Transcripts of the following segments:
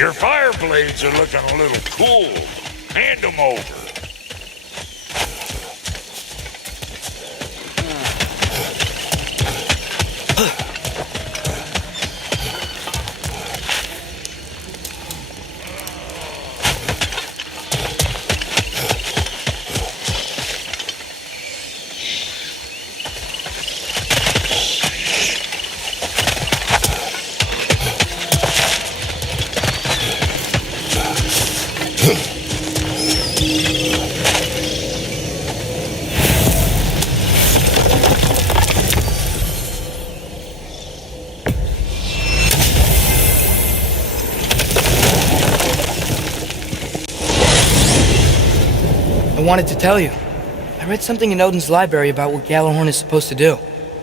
Your fire blades are looking a little cool. Hand them over. I wanted to tell you. I read something in Odin's library about what Gjallarhorn is supposed to do.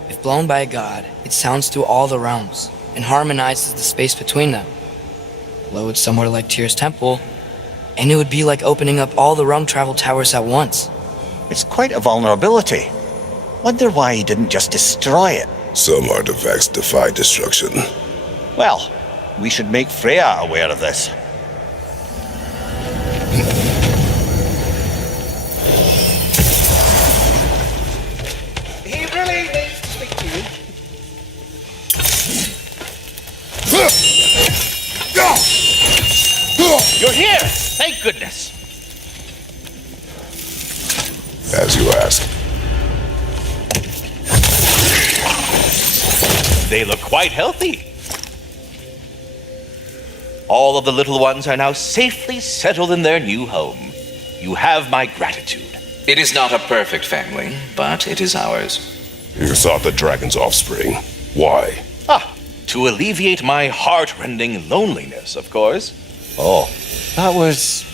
If blown by a god, it sounds through all the realms and harmonizes the space between them. Blow it somewhere like Tyr's temple, and it would be like opening up all the realm travel towers at once. It's quite a vulnerability. Wonder why he didn't just destroy it. Some artifacts defy destruction. Well, we should make Freya aware of this. He really needs to speak to you. You're here! Thank goodness! As you ask. They look quite healthy. All of the little ones are now safely settled in their new home. You have my gratitude. It is not a perfect family, but it is ours. You sought the dragon's offspring. Why? To alleviate my heart-rending loneliness, of course. Oh, that was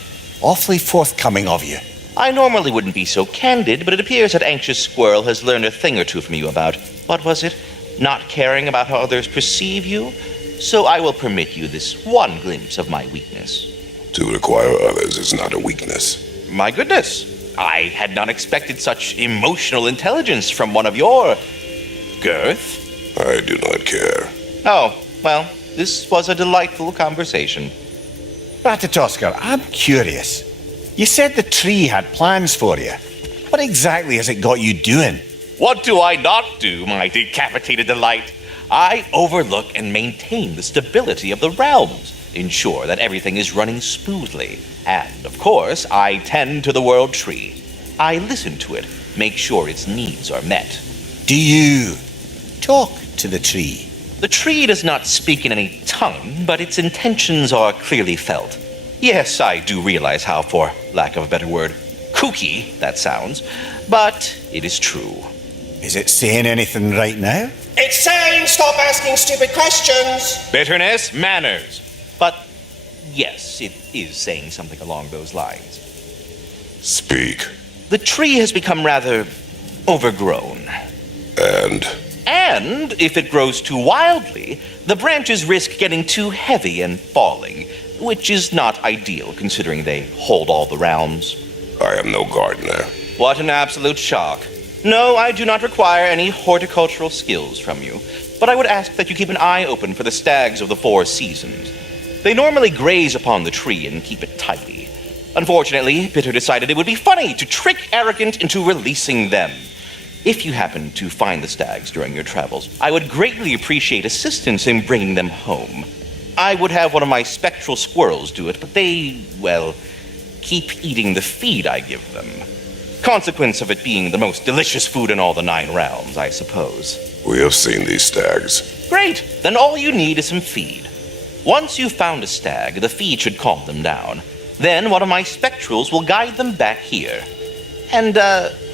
awfully forthcoming of you. I normally wouldn't be so candid, but it appears that Anxious Squirrel has learned a thing or two from you about, what was it? Not caring about how others perceive you? So I will permit you this one glimpse of my weakness. To require others is not a weakness. My goodness, I had not expected such emotional intelligence from one of your girth. I do not care. Oh, well, this was a delightful conversation. Ratatoskr, I'm curious. You said the tree had plans for you. What exactly has it got you doing? What do I not do, my decapitated delight? I overlook and maintain the stability of the realms, ensure that everything is running smoothly, and, of course, I tend to the world tree. I listen to it, make sure its needs are met. Do you talk to the tree? The tree does not speak in any tongue, but its intentions are clearly felt. Yes, I do realize how, for lack of a better word, kooky that sounds, but it is true. Is it saying anything right now? It's saying stop asking stupid questions. Bitterness, manners. But yes, it is saying something along those lines. Speak. The tree has become rather overgrown. And if it grows too wildly, the branches risk getting too heavy and falling, which is not ideal considering they hold all the realms. I am no gardener. What an absolute shock. No, I do not require any horticultural skills from you, but I would ask that you keep an eye open for the stags of the 4 seasons. They normally graze upon the tree and keep it tidy. Unfortunately, Bitter decided it would be funny to trick Arrogant into releasing them. If you happen to find the stags during your travels, I would greatly appreciate assistance in bringing them home. I would have one of my spectral squirrels do it, but they, well, keep eating the feed I give them. Consequence of it being the most delicious food in all the 9 realms, I suppose. We have seen these stags. Great! Then all you need is some feed. Once you've found a stag, the feed should calm them down. Then one of my spectrals will guide them back here. And,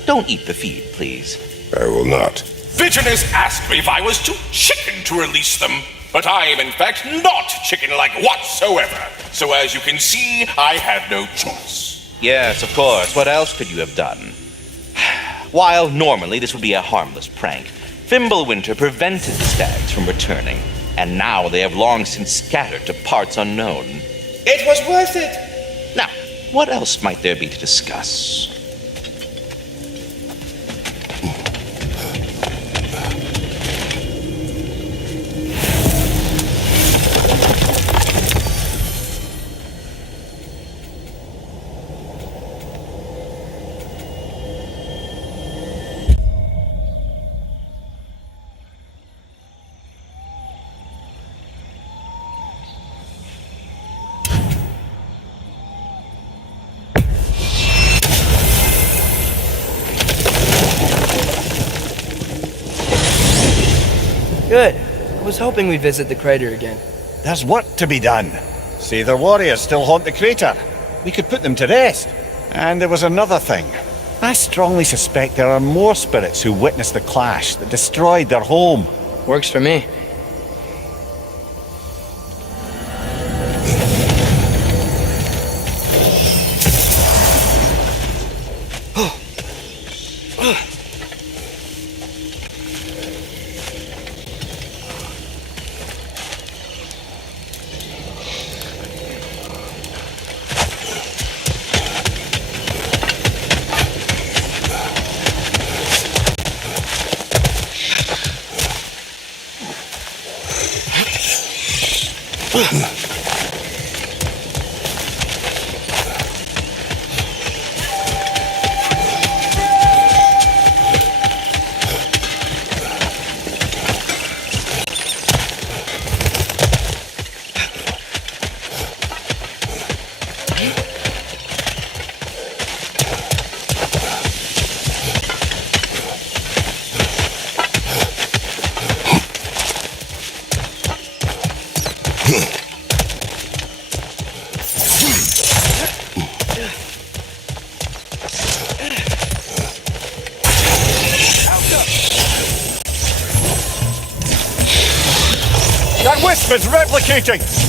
don't eat the feed, please. I will not. Bitterness asked me if I was too chicken to release them, but I am in fact not chicken-like whatsoever. So as you can see, I had no choice. Yes, of course. What else could you have done? While normally this would be a harmless prank, Fimbulwinter prevented the stags from returning, and now they have long since scattered to parts unknown. It was worth it. Now, what else might there be to discuss? Good. I was hoping we'd visit the crater again. There's work to be done. See, their warriors still haunt the crater. We could put them to rest. And there was another thing. I strongly suspect there are more spirits who witnessed the clash that destroyed their home. Works for me. That wisp is replicating!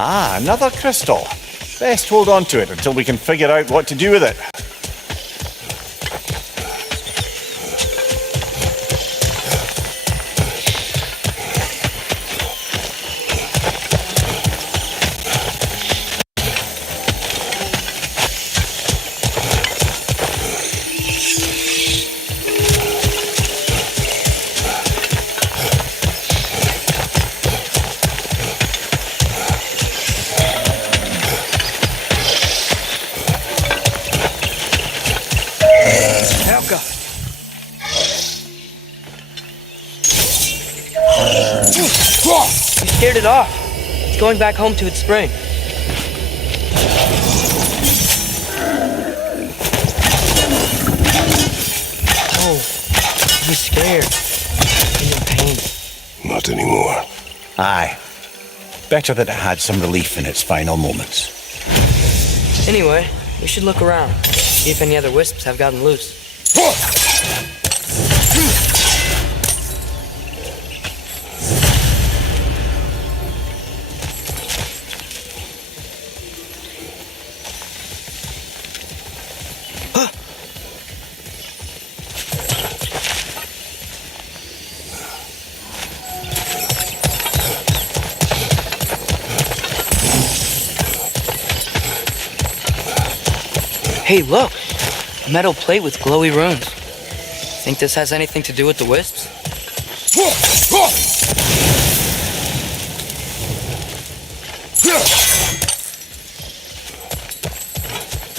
Ah, another crystal. Best hold on to it until we can figure out what to do with it. You scared it off. It's going back home to its spring. Oh, you're scared. And in pain. Not anymore. Aye. Better that it had some relief in its final moments. Anyway, we should look around. See if any other wisps have gotten loose. Hey, look! A metal plate with glowy runes. Think this has anything to do with the wisps?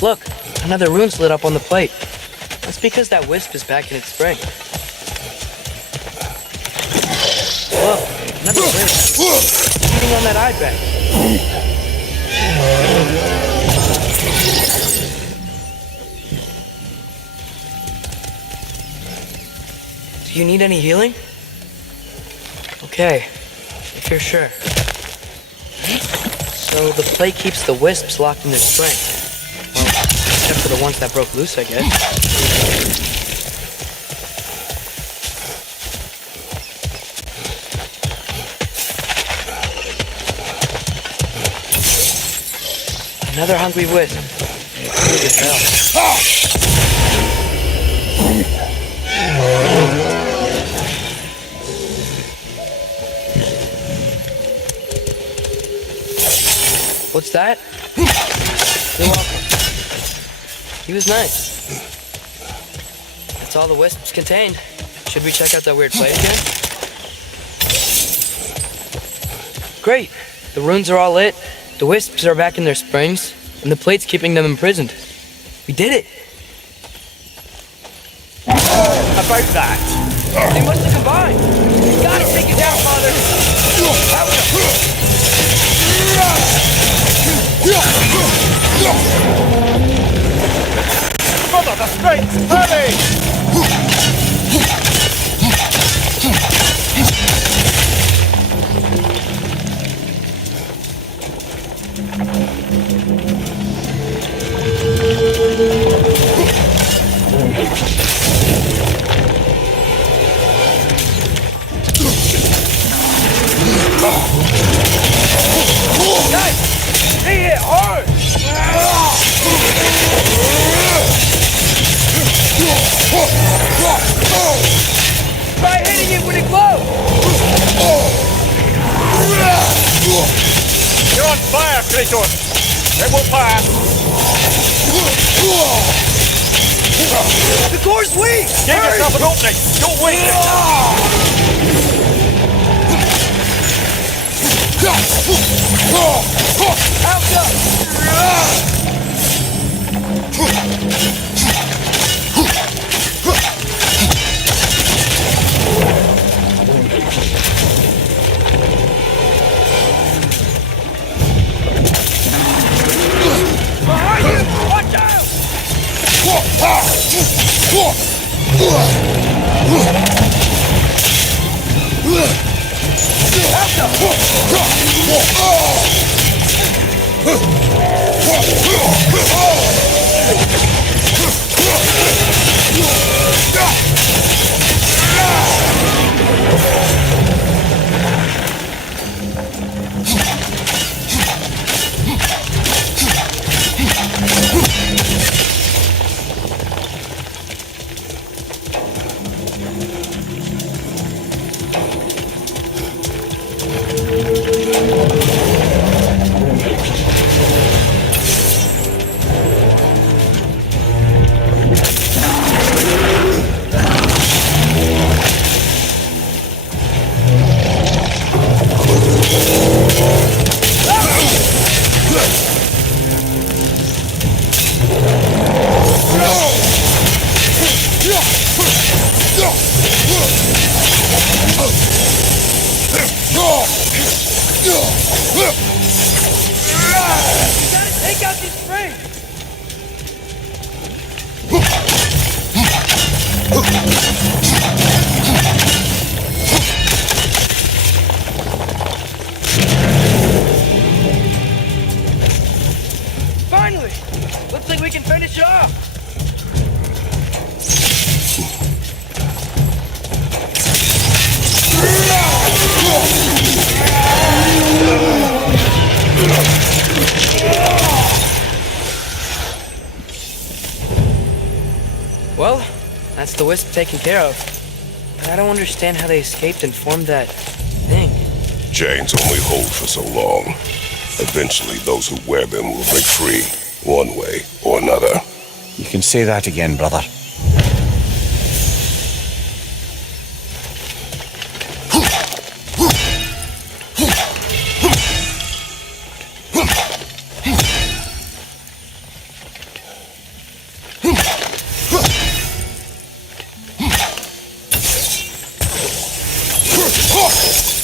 Look, another rune's lit up on the plate. That's because that wisp is back in its spring. Look, another wisp. Eating on that ibex. Do you need any healing? Okay, if you're sure. So the plate keeps the wisps locked in their spring. Well, except for the ones that broke loose, I guess. Another hungry wisp. Good as hell. What's that? You're welcome. He was nice. That's all the wisps contained. Should we check out that weird plate again? Great. The runes are all lit, the wisps are back in their springs, and the plate's keeping them imprisoned. We did it! About that. They must have combined! We gotta take it down, Father! Brother, the strength! Hurry! Guys! They hit hard! Try hitting it when it glows! You're on fire, Kratos! It will pass! The core's weak! Give yourself an opening! Don't waste it! Out up! Behind you! Watch out! Take out these springs! Finally! Looks like we can finish it off! Well, that's the wisp taken care of. But I don't understand how they escaped and formed that thing. Chains only hold for so long. Eventually, those who wear them will break free, one way or another. You can say that again, brother.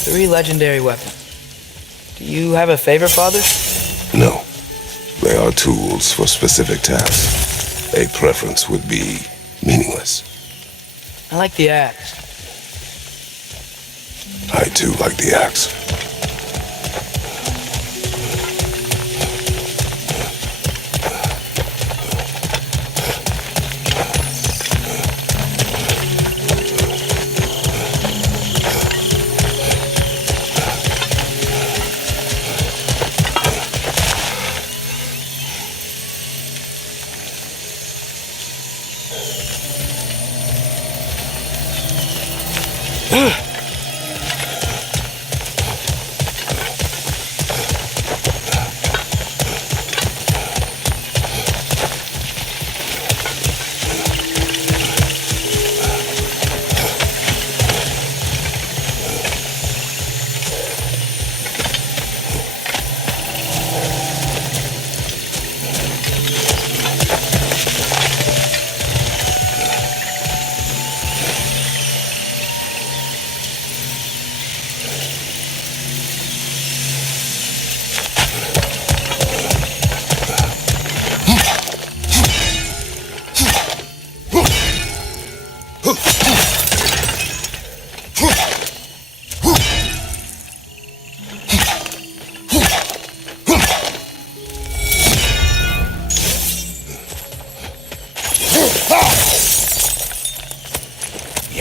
Three legendary weapons. Do you have a favorite, Father? No. They are tools for specific tasks. A preference would be meaningless. I like the axe. I too like the axe.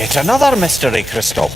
It's another mystery crystal.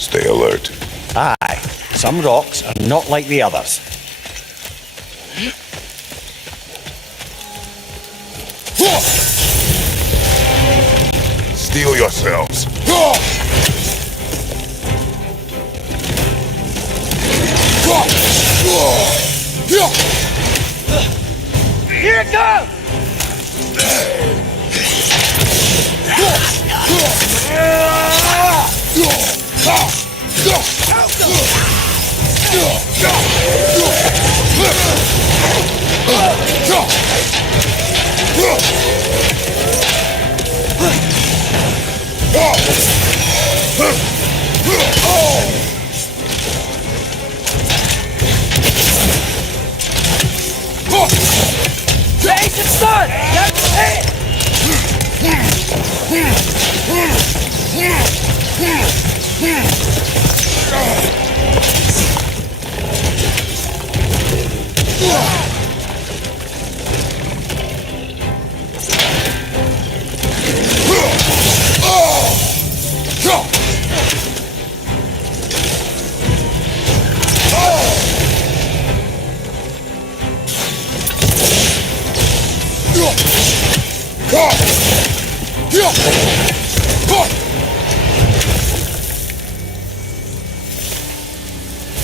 Stay alert. Aye, some rocks are not like the others. Steel yourselves. Here it comes! The ancient sun! That's it!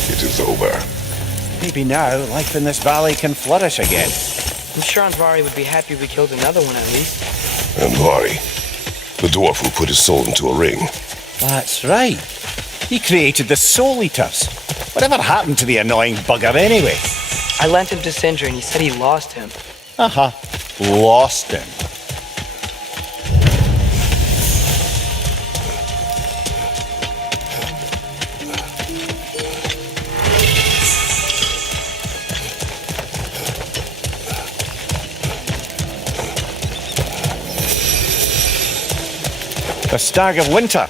It is over. Maybe now life in this valley can flourish again. I'm sure Andvari would be happy if we killed another one at least. And Vari, the dwarf who put his soul into a ring. That's right. He created the Soul Eaters. Whatever happened to the annoying bugger anyway? I lent him to Sindri and he said he lost him. Lost him. The stag of winter.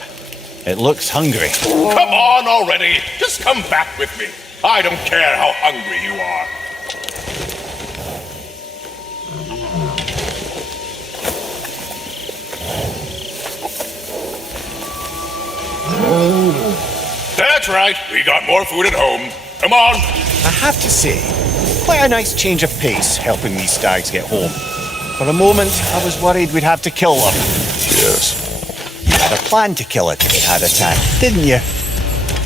It looks hungry. Come on already. Just come back with me. I don't care how hungry you are. That's right. We got more food at home. Come on. I have to say, quite a nice change of pace helping these stags get home. For a moment, I was worried we'd have to kill them. Yes. You had a plan to kill it if it had attacked, didn't you?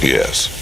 Yes.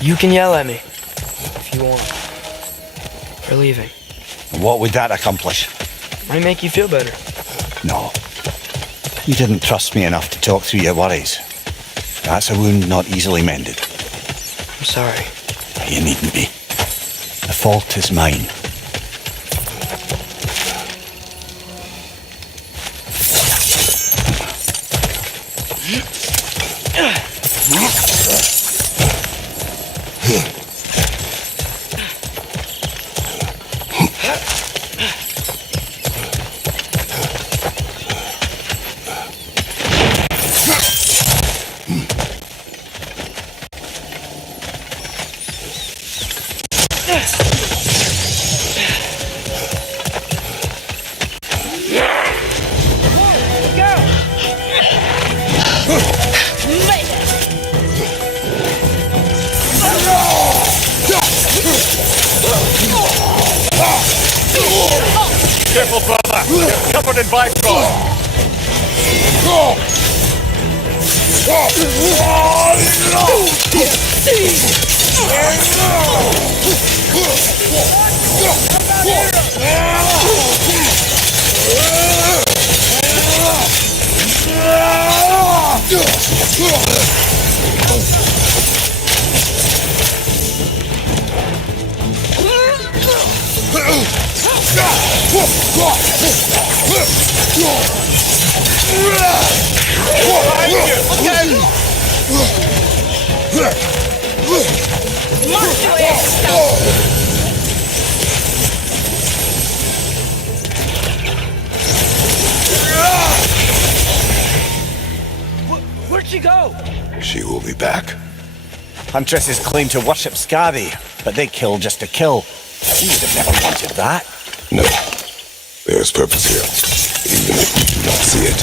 You can yell at me if you want. For leaving. What would that accomplish? Might make you feel better. No. You didn't trust me enough to talk through your worries. That's a wound not easily mended. I'm sorry. You needn't be. The fault is mine. Careful, brother. You're covered in byproduct. Where'd she go? She will be back. Huntresses claim to worship Scabby, but they kill just to kill. You would have never wanted that. No. There's purpose here, even if you do not see it.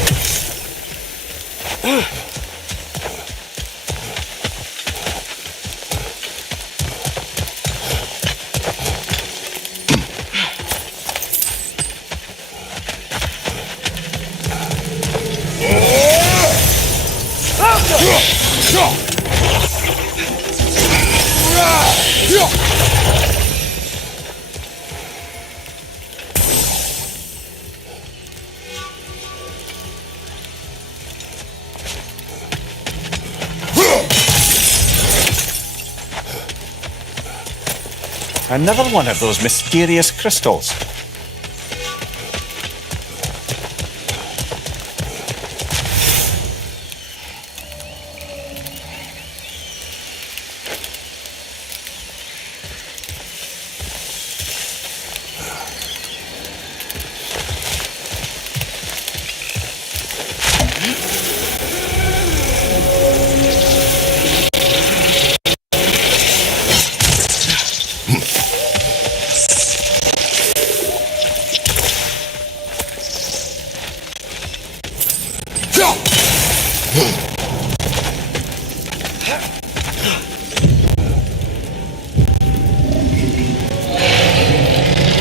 Another one of those mysterious crystals.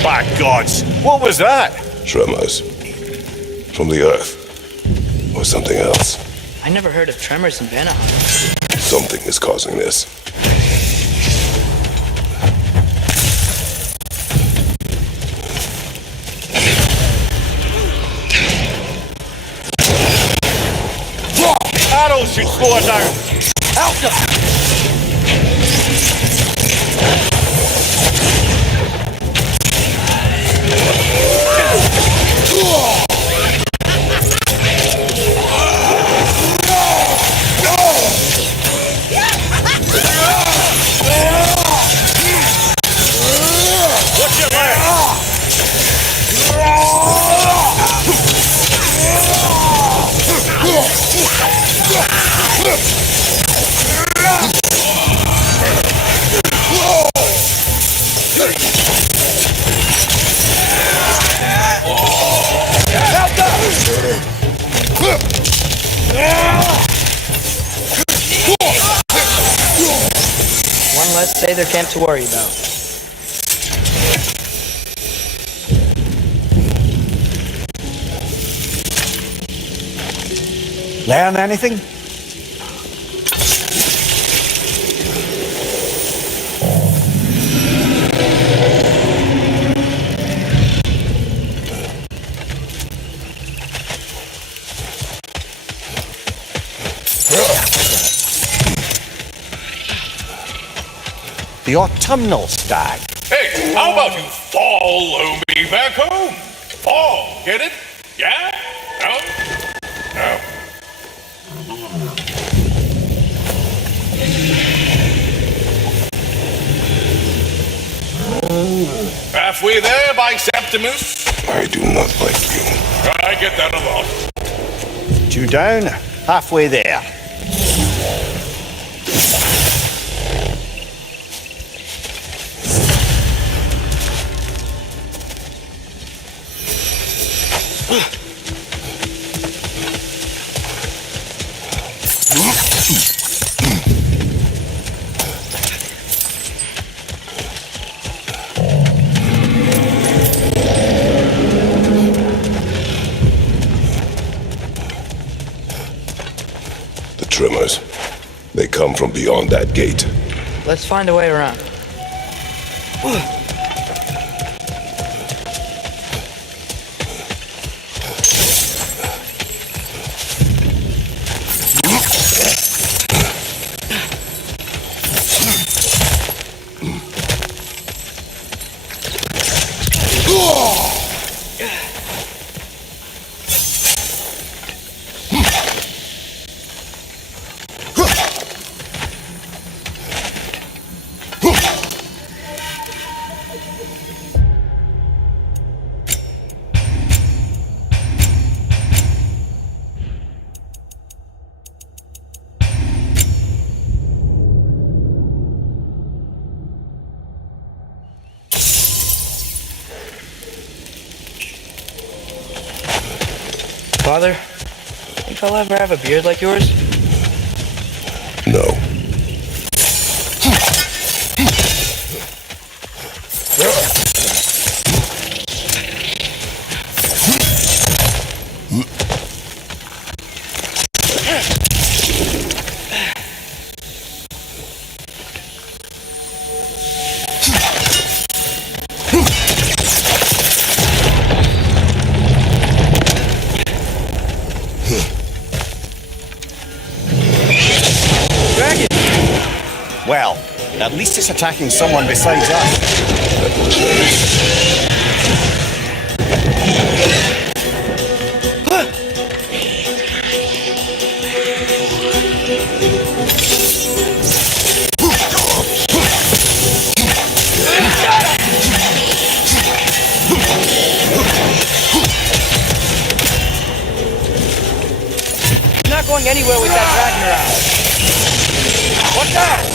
By gods, what was that? Tremors. From the earth. Or something else. I never heard of tremors in Vanaheim. Something is causing this. Arrows should slow her down. Help them! Watch your back! One less Sather camp to worry about. Learn anything? The autumnal stag. Hey, how about you follow me back home? Fall, get it? Yeah? No? No. Halfway there by Septimus? I do not like you. I get that a lot. 2 down, halfway there. The tremors. They come from beyond that gate. Let's find a way around. Father, think I'll ever have a beard like yours? No. Well, at least it's attacking someone besides us. You're not going anywhere with that Ragnarok. Watch out!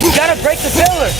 You gotta break the pillar!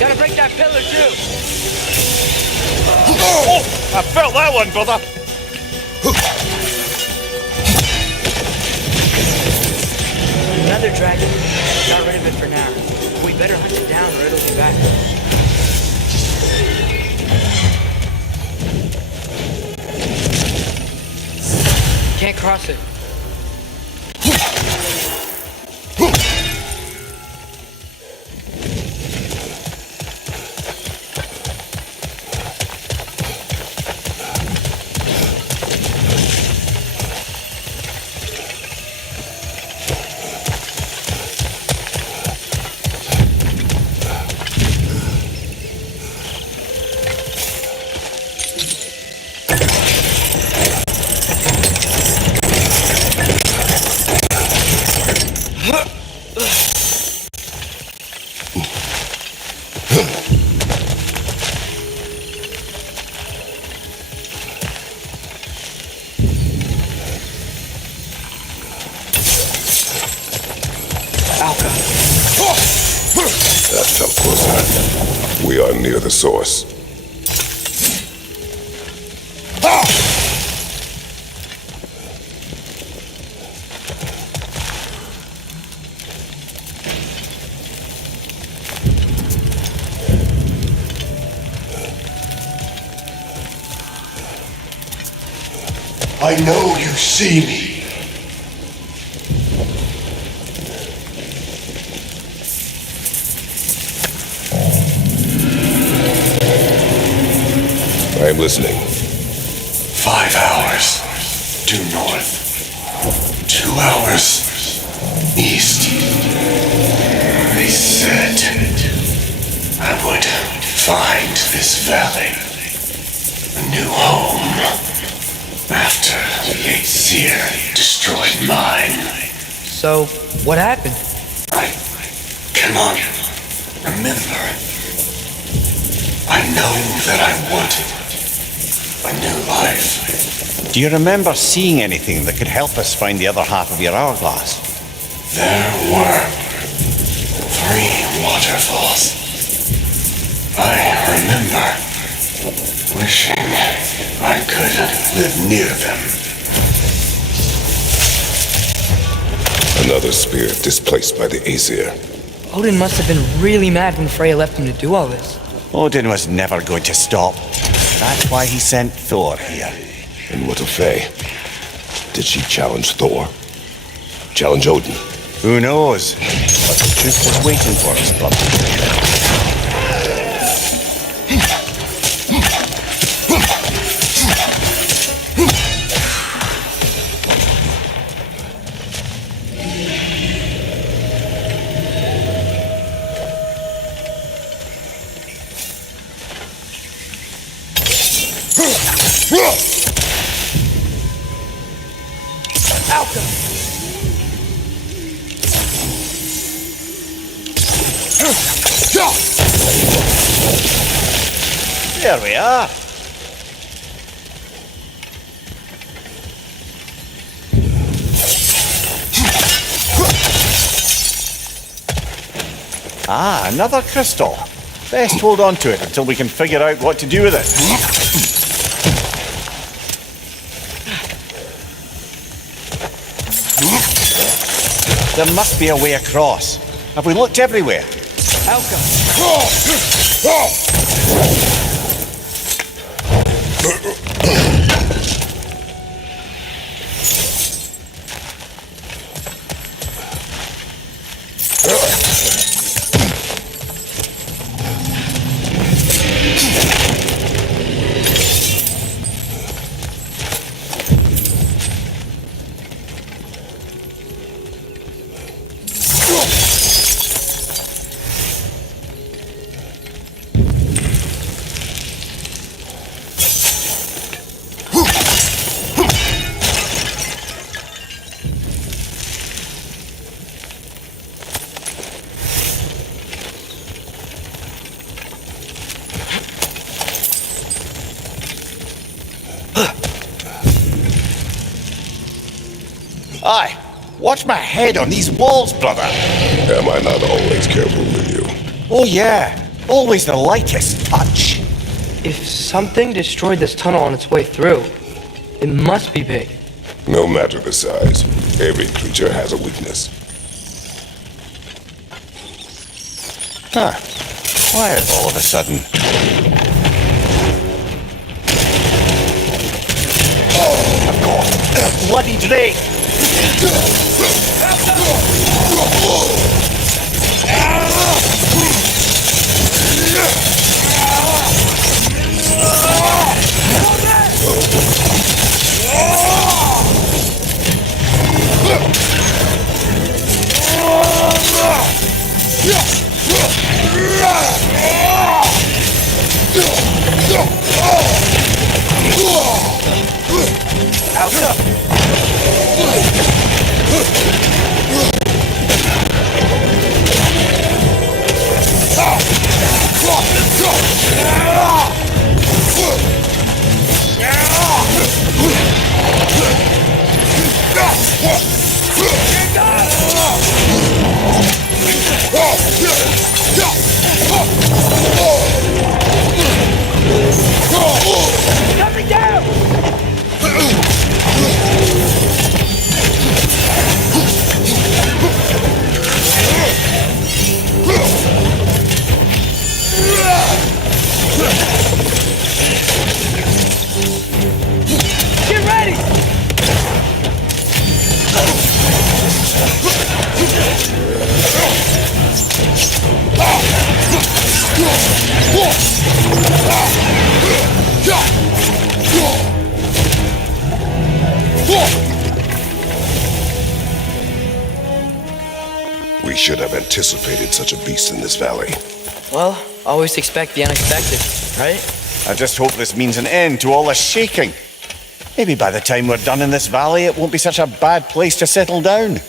Gotta break that pillar, too. Oh, I felt that one, brother. Another dragon. Got rid of it for now. We better hunt it down or it'll be back. Can't cross it. That felt closer. We are near the source. I know you see me. I'm listening. 5 hours due north. 2 hours east. They said I would find this valley a new home after the Aesir destroyed mine. So, what happened? I cannot remember. I know that I wanted a new life. Do you remember seeing anything that could help us find the other half of your hourglass? There were 3 waterfalls. I remember wishing I could live near them. Another spirit displaced by the Aesir. Odin must have been really mad when Freya left him to do all this. Odin was never going to stop. That's why he sent Thor here. And what of Faye? Did she challenge Thor? Challenge Odin? Who knows? But the truth was waiting for us, brother. There we are. Ah, another crystal. Best hold on to it until we can figure out what to do with it. There must be a way across. Have we looked everywhere? Watch my head on these walls, brother. Am I not always careful with you? Oh yeah, always the lightest touch. If something destroyed this tunnel on its way through, it must be big. No matter the size, every creature has a weakness. Huh. Quiet all of a sudden. Oh, bloody Drake! Coming down! Get ready! We should have anticipated such a beast in this valley. Well, always expect the unexpected, right? I just hope this means an end to all this shaking. Maybe by the time we're done in this valley, it won't be such a bad place to settle down.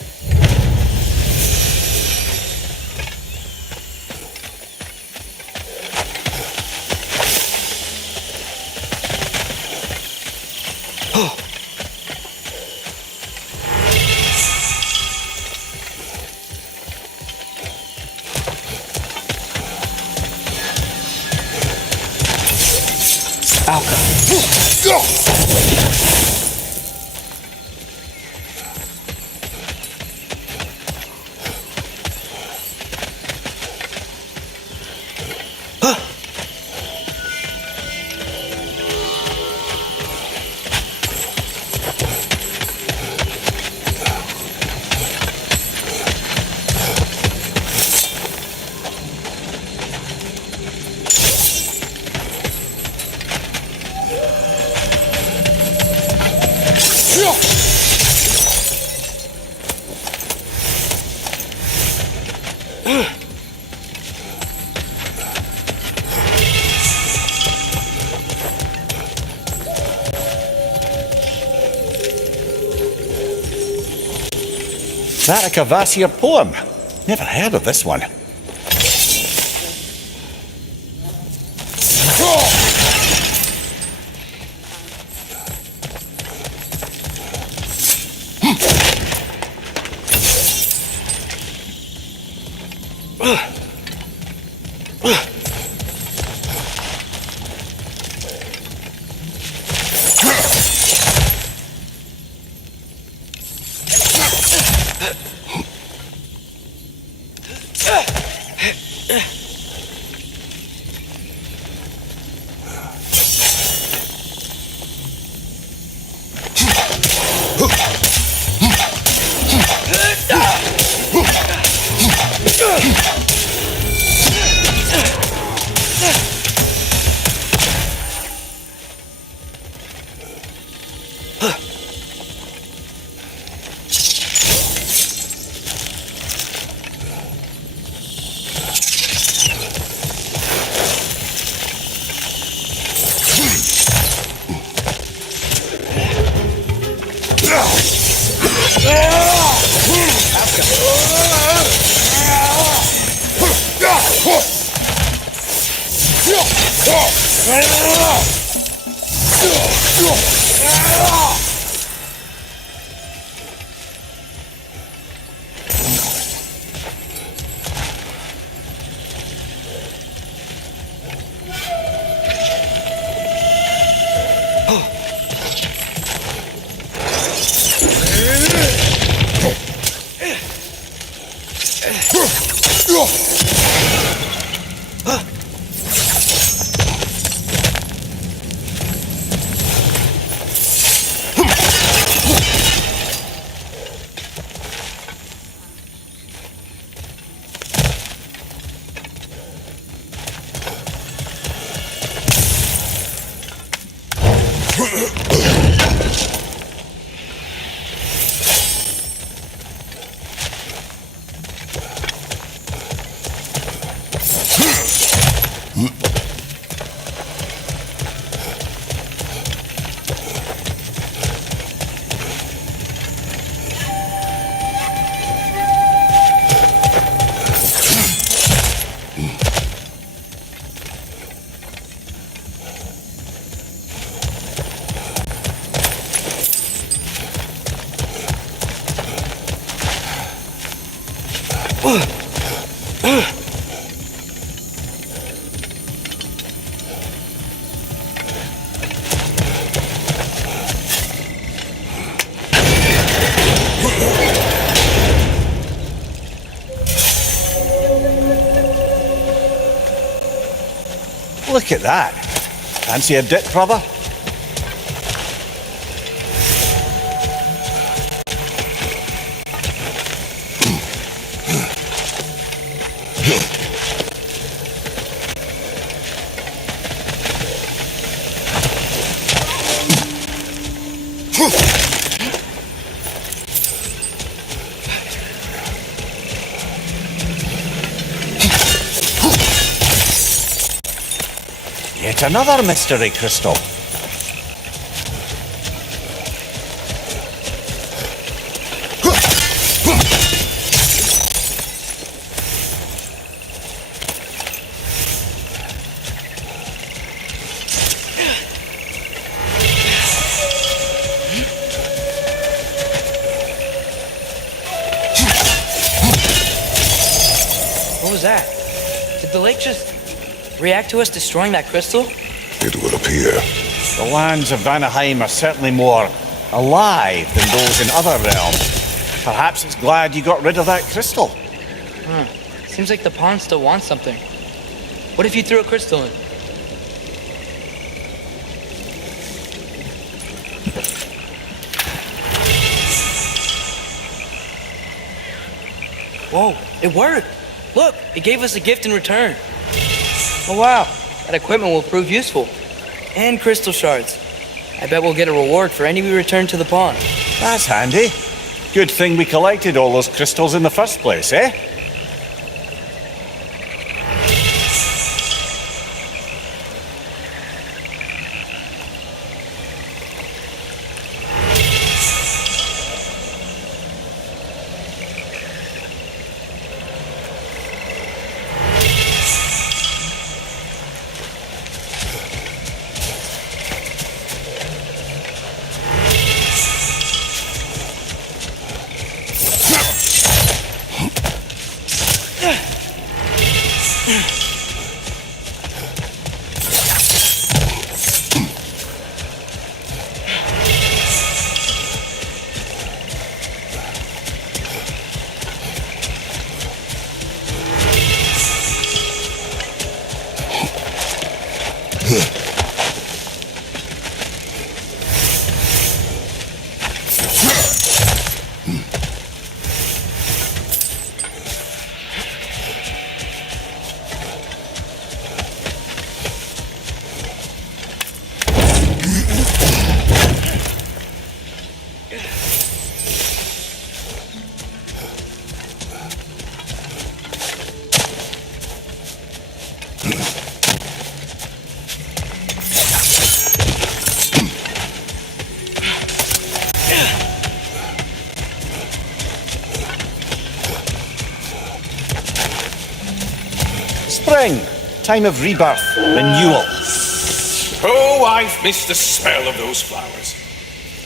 That a Cavassier poem? Never heard of this one. Look at that. Fancy a dip, brother? Yet another mystery crystal. What was that? Did the lake just react to us destroying that crystal? It would appear. The lands of Vanaheim are certainly more alive than those in other realms. Perhaps it's glad you got rid of that crystal. Seems like the pond still wants something. What if you threw a crystal in? Whoa, it worked! Look, it gave us a gift in return. Oh wow, that equipment will prove useful. And crystal shards. I bet we'll get a reward for any we return to the pond. That's handy. Good thing we collected all those crystals in the first place, eh? Spring, time of rebirth, renewal. Oh, I've missed the smell of those flowers.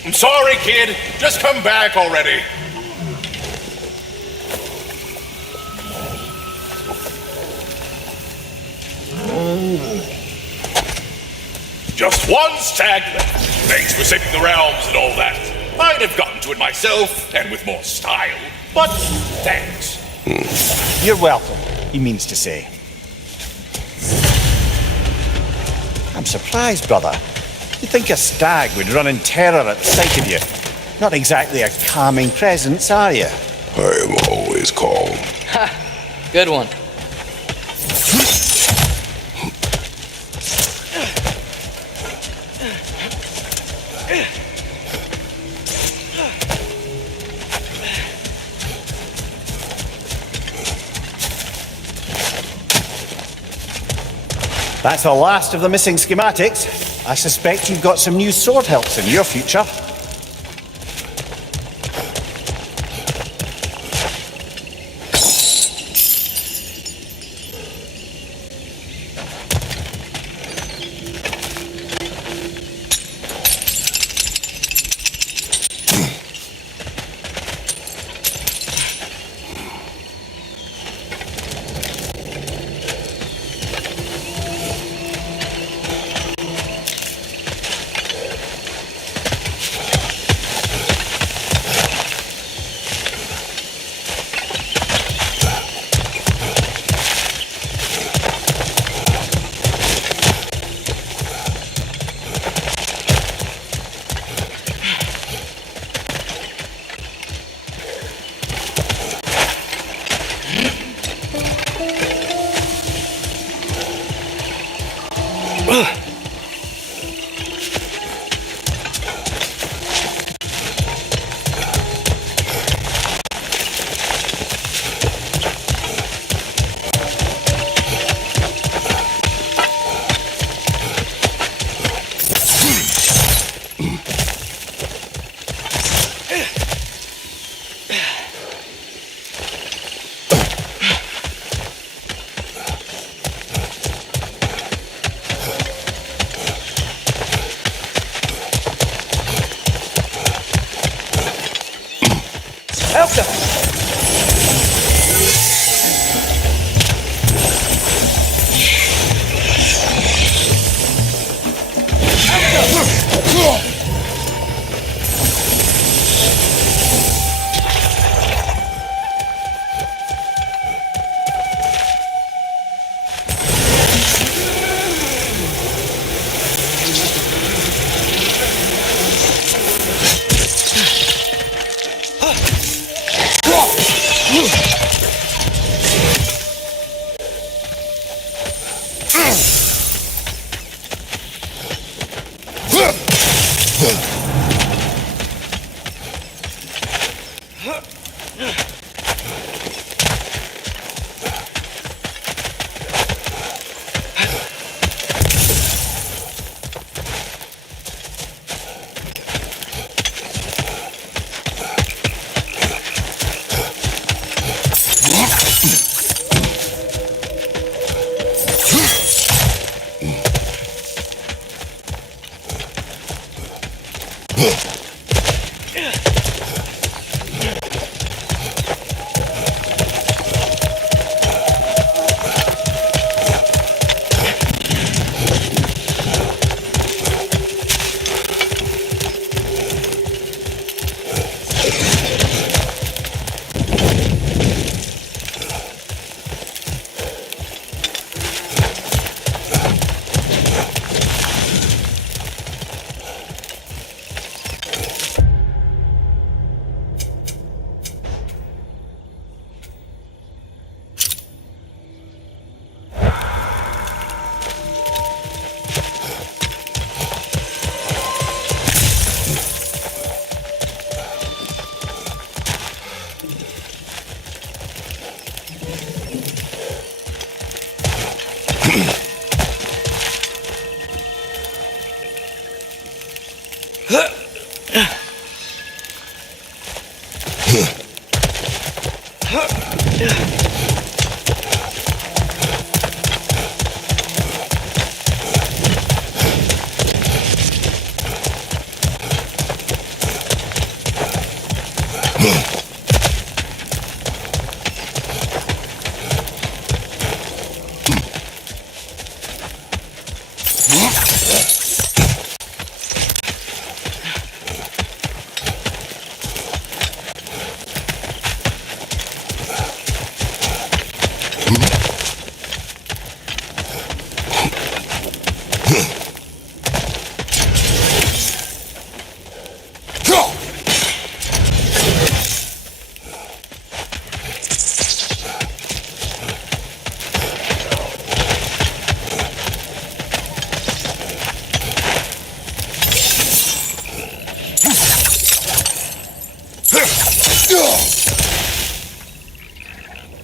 I'm sorry, kid. Just come back already. Just one stag left. Thanks for saving the realms and all that. I'd have gotten to it myself, and with more style. But thanks. You're welcome, he means to say. I'm surprised, brother. You'd think a stag would run in terror at the sight of you. Not exactly a calming presence, are you? I am always calm. Ha! Good one. That's the last of the missing schematics. I suspect you've got some new sword hilts in your future. Help them!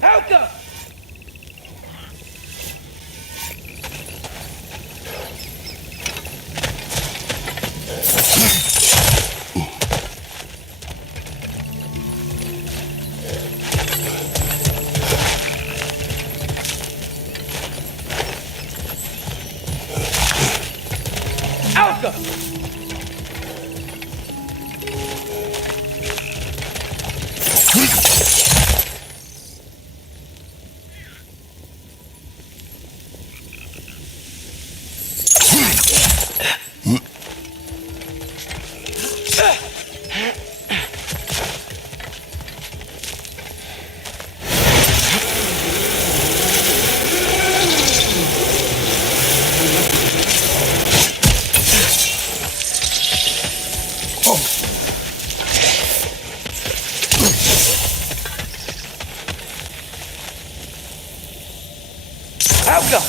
Helga! Alka! Alka!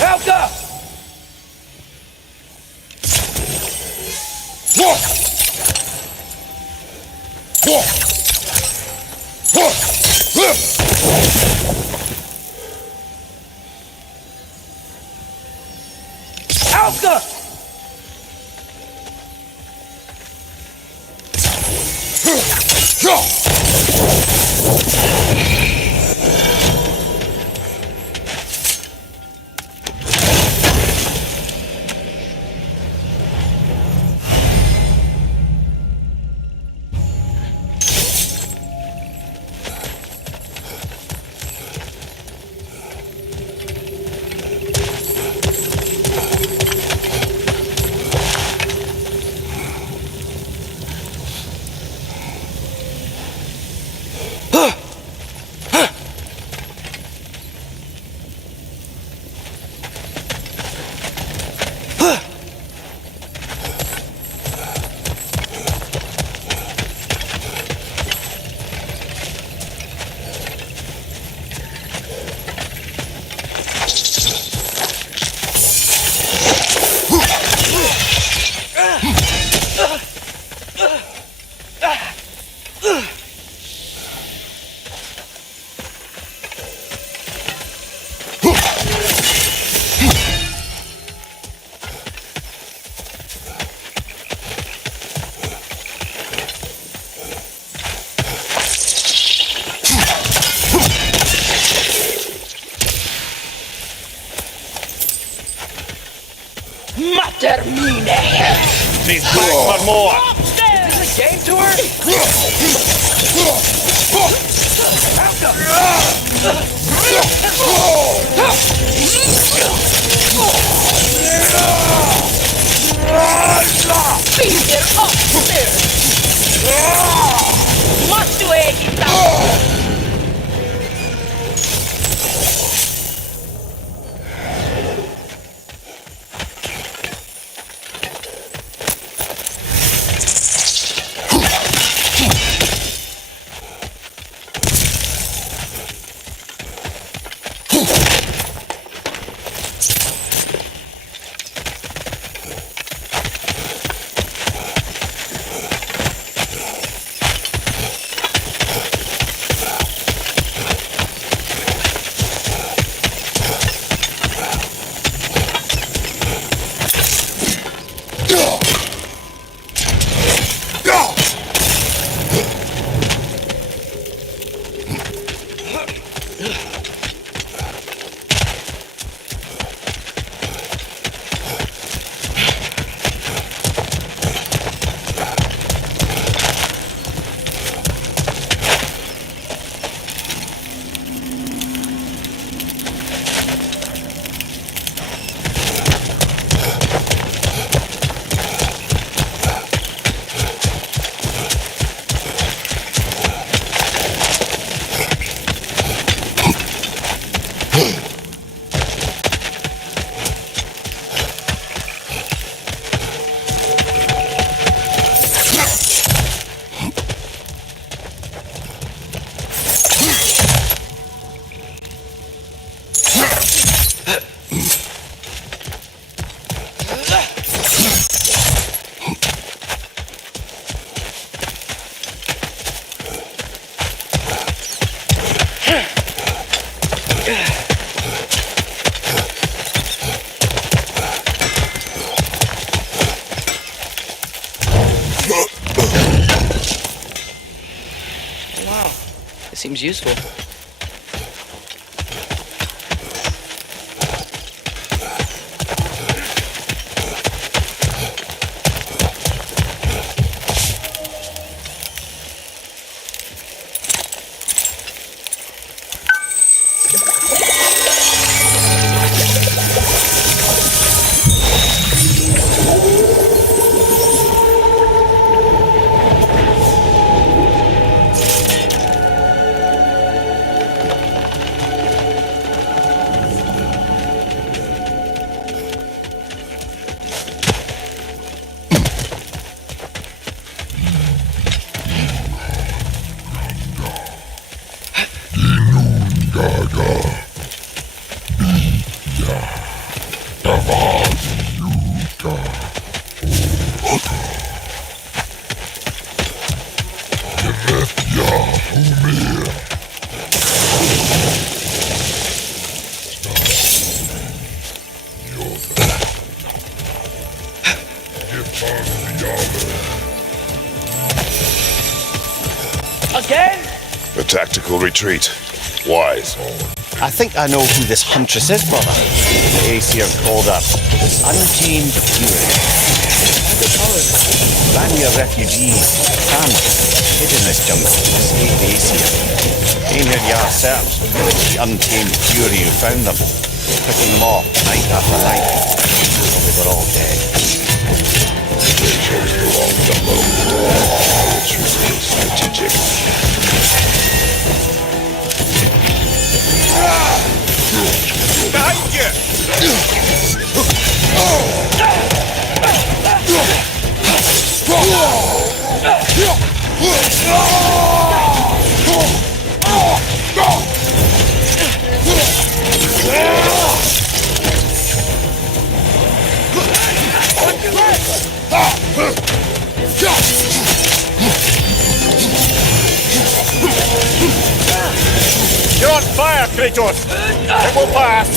Helga! Helga! Ma termine! She's back for more! Is this a game tour? Finger up there! Must do it! Wow, this seems useful. Again? A tactical retreat. Wise. I think I know who this huntress is, brother. The Aesir called her Untamed Fury. Vanya refugees, families, hid in this jungle, escaped the Aesir. Came here yourselves. The Untamed Fury who found them, picking them off night after night. But they were all dead. They chose the wrong jungle. Our retreat is strategic. Behind you! You're on fire, Kratos! It will pass!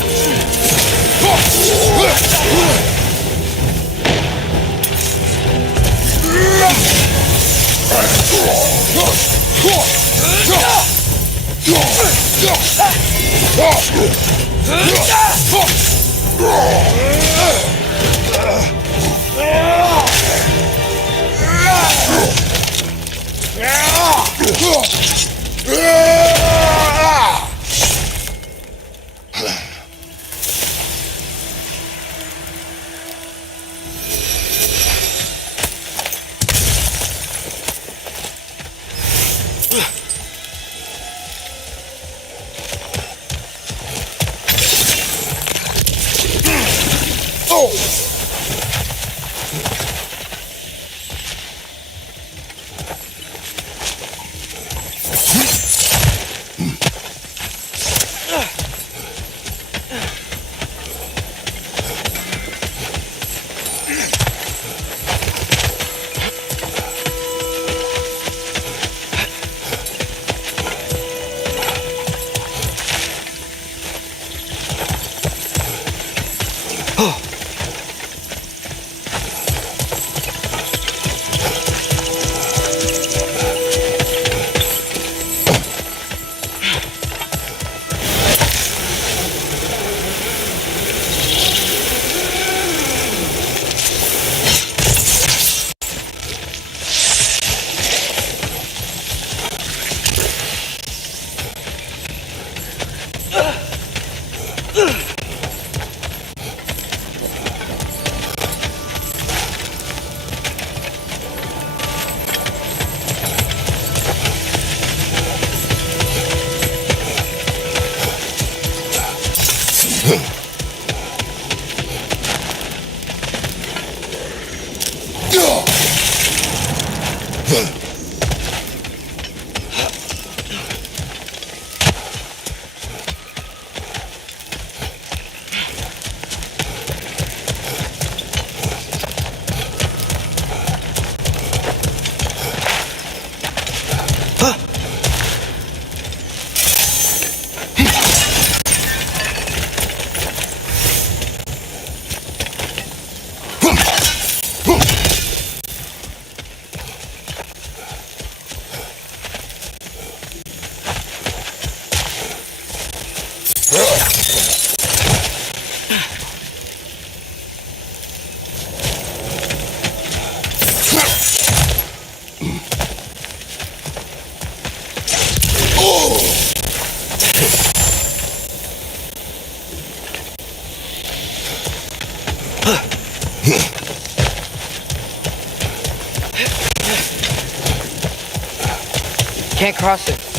Can't cross it.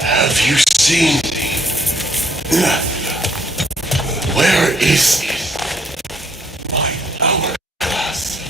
Have you seen me? Where is my hourglass?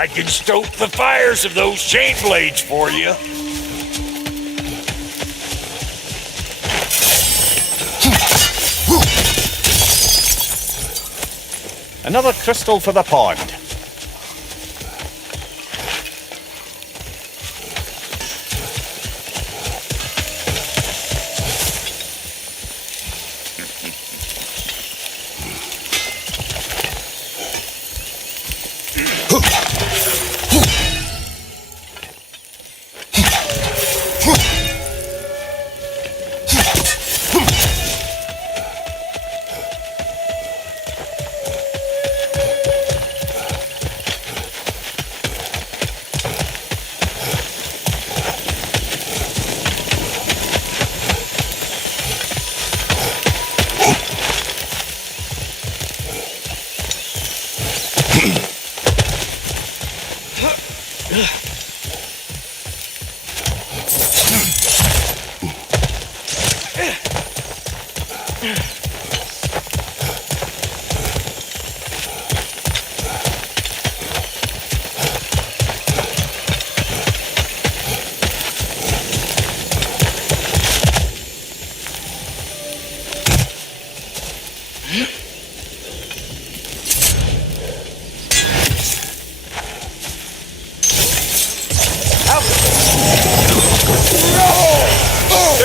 I can stoke the fires of those chain blades for you. Another crystal for the pond.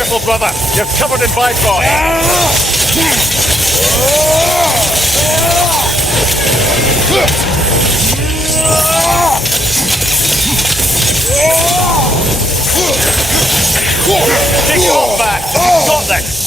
Careful, brother. You're covered in Bifrost. Take it off back. You've got this.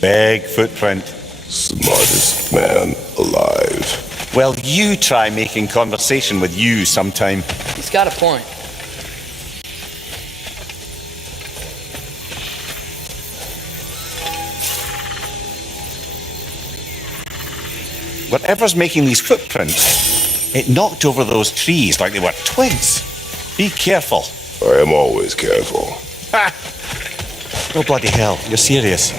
Big footprint. Smartest man alive. Well, you try making conversation with you sometime. He's got a point. Whatever's making these footprints, it knocked over those trees like they were twigs. Be careful. I am always careful. Ha! Oh, bloody hell, you're serious.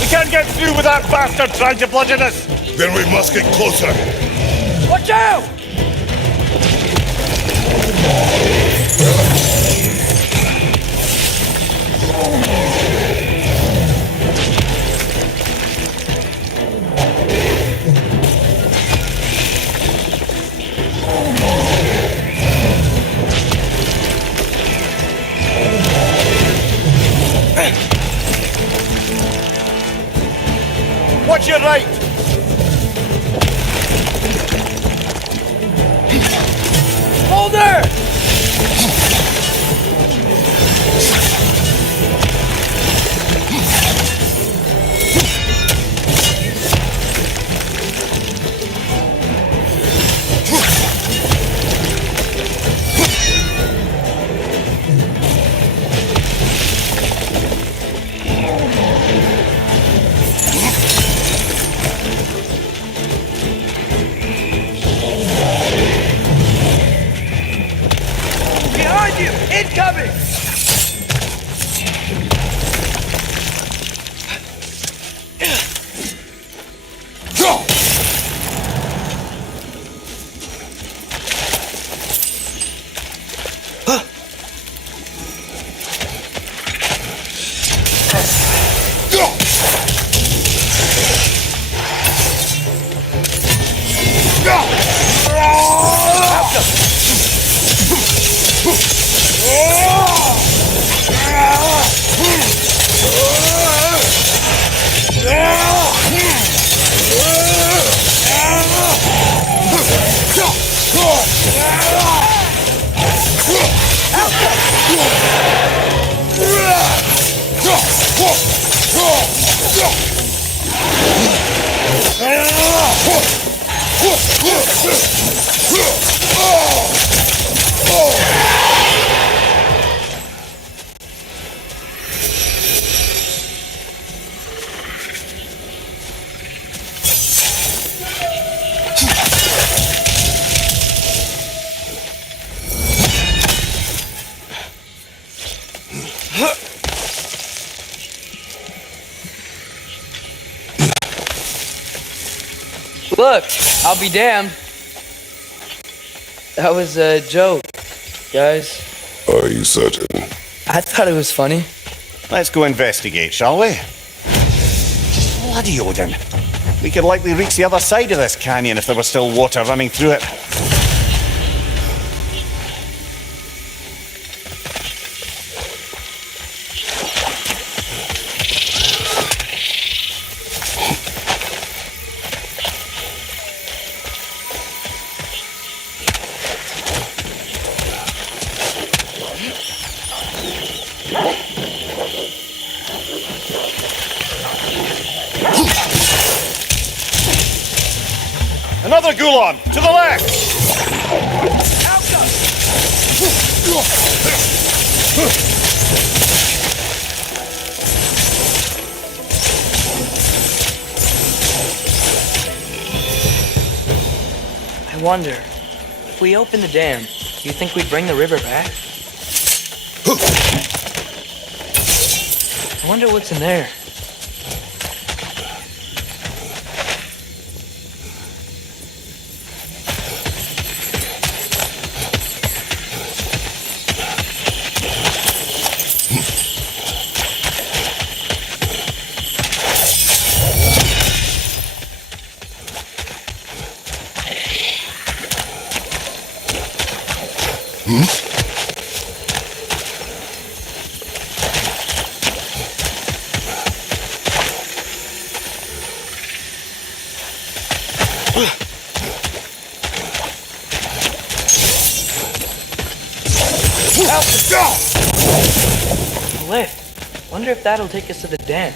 We can't get through with that bastard trying to bludgeon us! Then we must get closer. Watch out! Watch your right! Hold her! Behind you! Incoming! Look, I'll be damned. That was a joke, guys. Are you certain? I thought it was funny. Let's go investigate, shall we? Bloody Odin. We could likely reach the other side of this canyon if there was still water running through it. Another Gulon! To the left! I wonder, if we open the dam, do you think we'd bring the river back? I wonder what's in there. A lift. Wonder if that'll take us to the dam.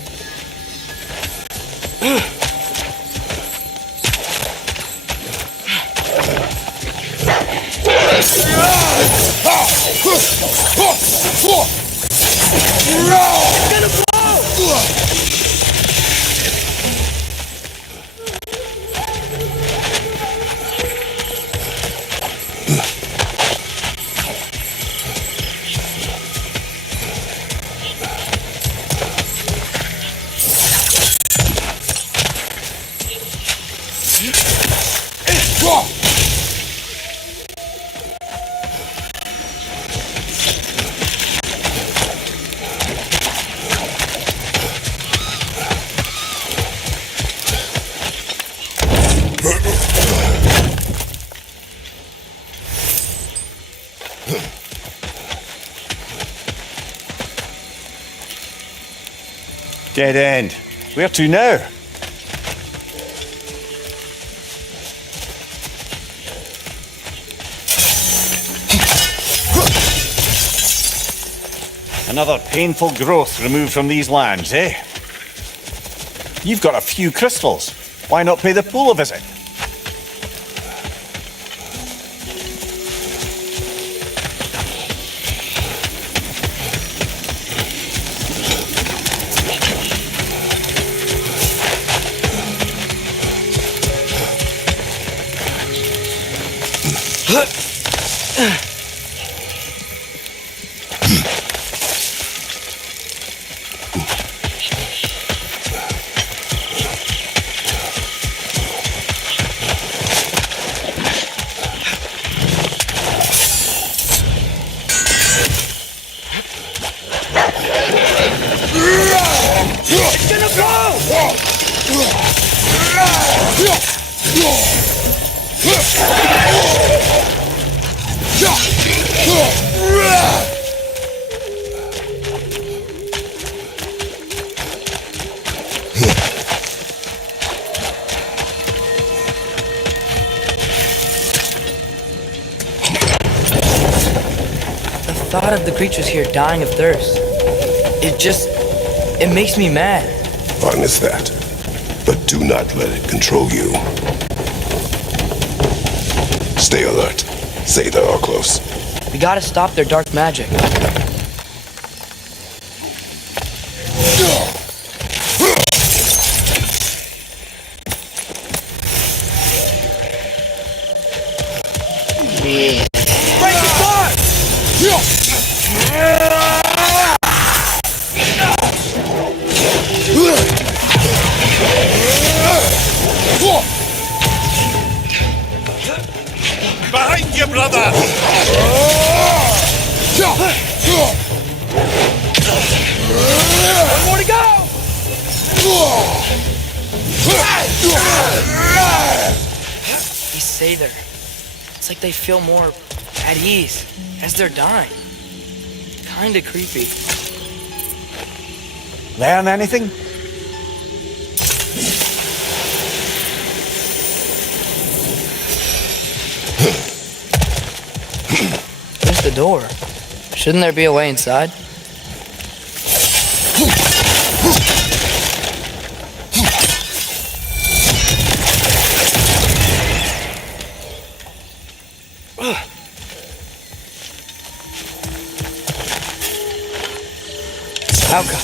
Dead end. Where to now? Another painful growth removed from these lands, eh? You've got a few crystals. Why not pay the pool a visit? thought of the creatures here dying of thirst, it makes me mad. Fine as that. But do not let it control you. Stay alert. Say they are close. We gotta stop their dark magic. Behind you, brother! One more to go! These say there. It's like they feel more at ease as they're dying. Kinda creepy. Learn anything? Where's the door? Shouldn't there be a way inside? Alka.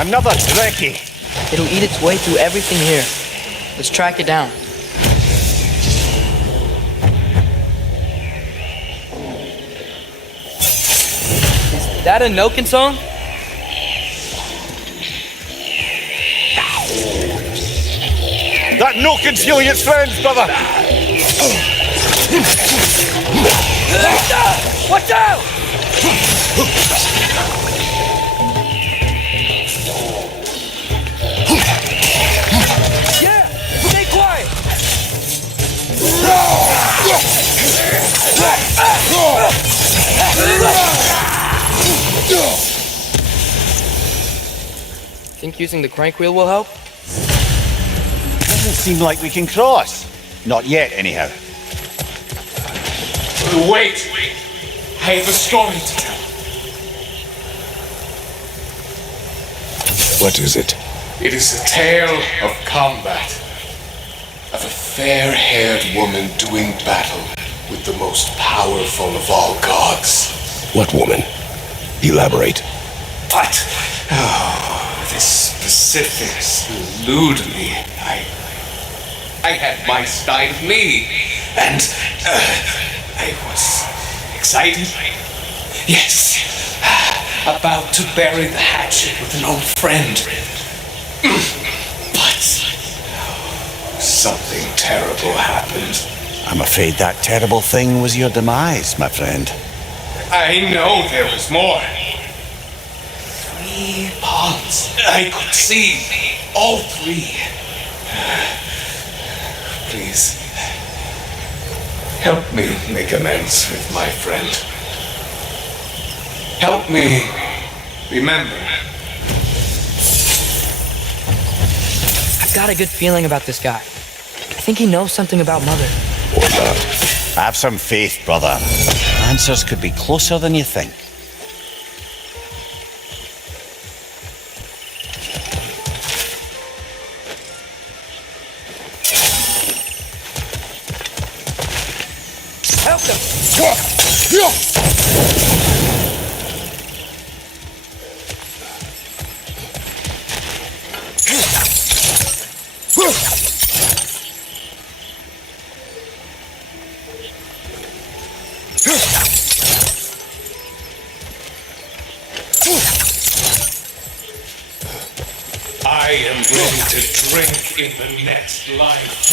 Another Trekkie. It'll eat its way through everything here. Let's track it down. Is that a Noken song? That no can steal its friends, brother! Watch out! Yeah! Stay quiet! Think using the crank wheel will help? Doesn't seem like we can cross. Not yet, anyhow. Wait! I have a story to tell. What is it? It is a tale of combat. Of a fair-haired woman doing battle with the most powerful of all gods. What woman? Elaborate. But, the specifics elude me. I had my side of me, and I was excited. Yes, about to bury the hatchet with an old friend. But something terrible happened. I'm afraid that terrible thing was your demise, my friend. I know there was more. 3 ponds. I could see all 3. Please, help me make amends with my friend. Help me remember. I've got a good feeling about this guy. I think he knows something about Mother. Or not. Have some faith, brother. Answers could be closer than you think. Help them! I am ready to drink in the next life.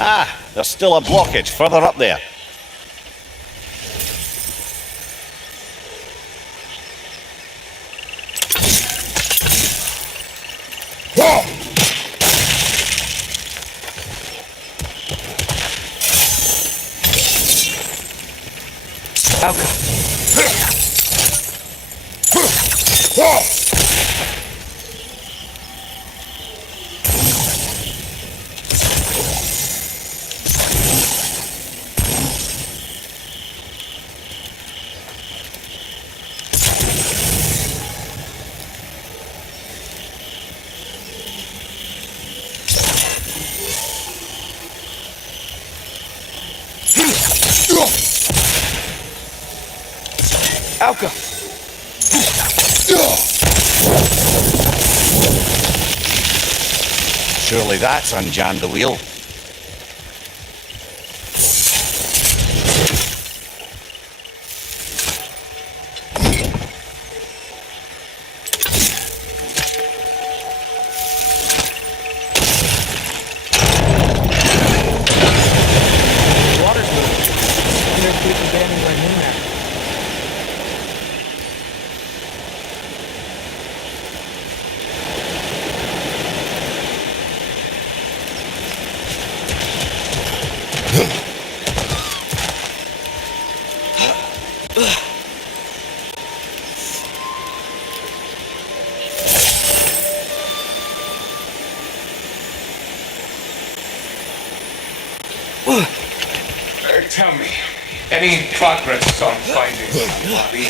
Ah, there's still a blockage further up there. Alka! Surely that's unjammed the wheel. Water's moving. I wonder if we can get anywhere near that. Tell me, any progress on finding my body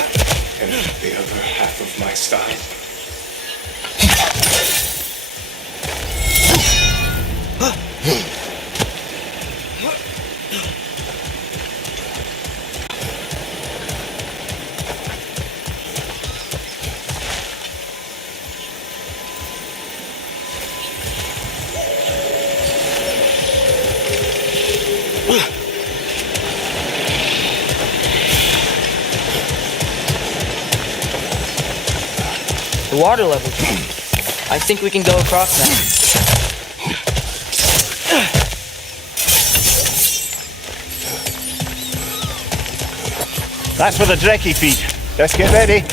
and the other half of my style? The water level's up. I think we can go across that. That's for the Drekkie feet. Let's get ready.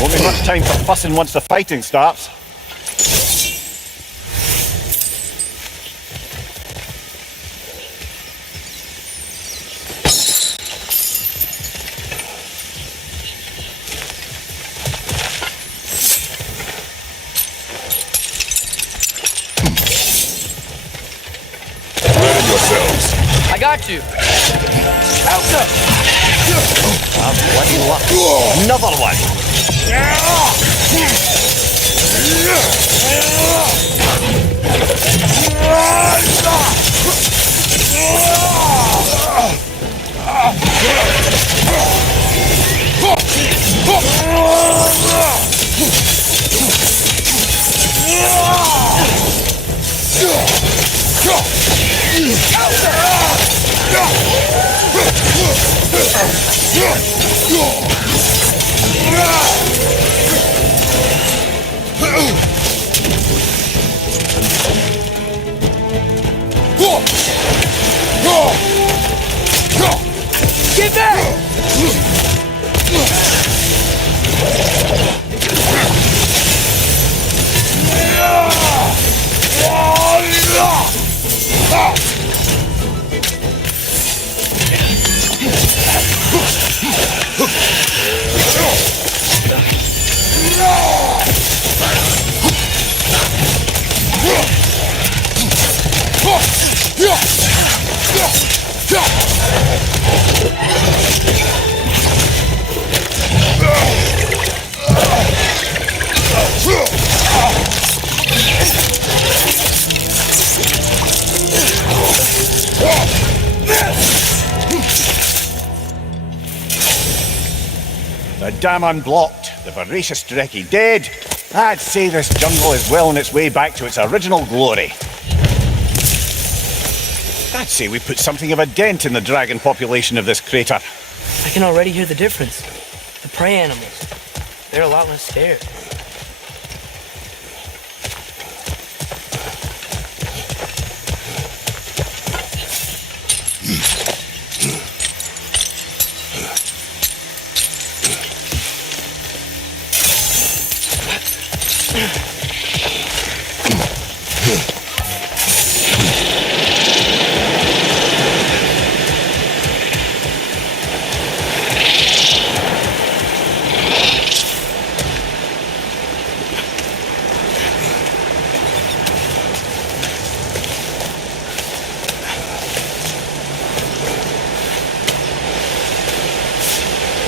Won't be much time for fussing once the fighting starts. Ready yourselves. I got you! Alka! I'm bloody luck. Another one. Get back! The dam unblocked, the voracious Drekkie dead. I'd say this jungle is well on its way back to its original glory. I'd say we put something of a dent in the dragon population of this crater. I can already hear the difference. The prey animals, they're a lot less scared.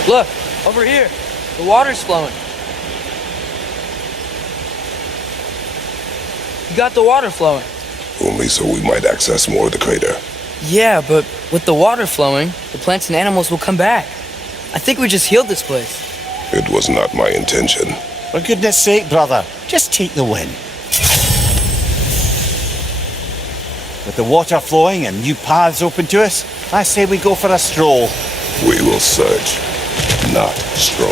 Look, over here. The water's flowing. You got the water flowing. Only so we might access more of the crater. Yeah, but with the water flowing, the plants and animals will come back. I think we just healed this place. It was not my intention. For goodness sake, brother, just take the win. With the water flowing and new paths open to us, I say we go for a stroll. We will search, not stroll.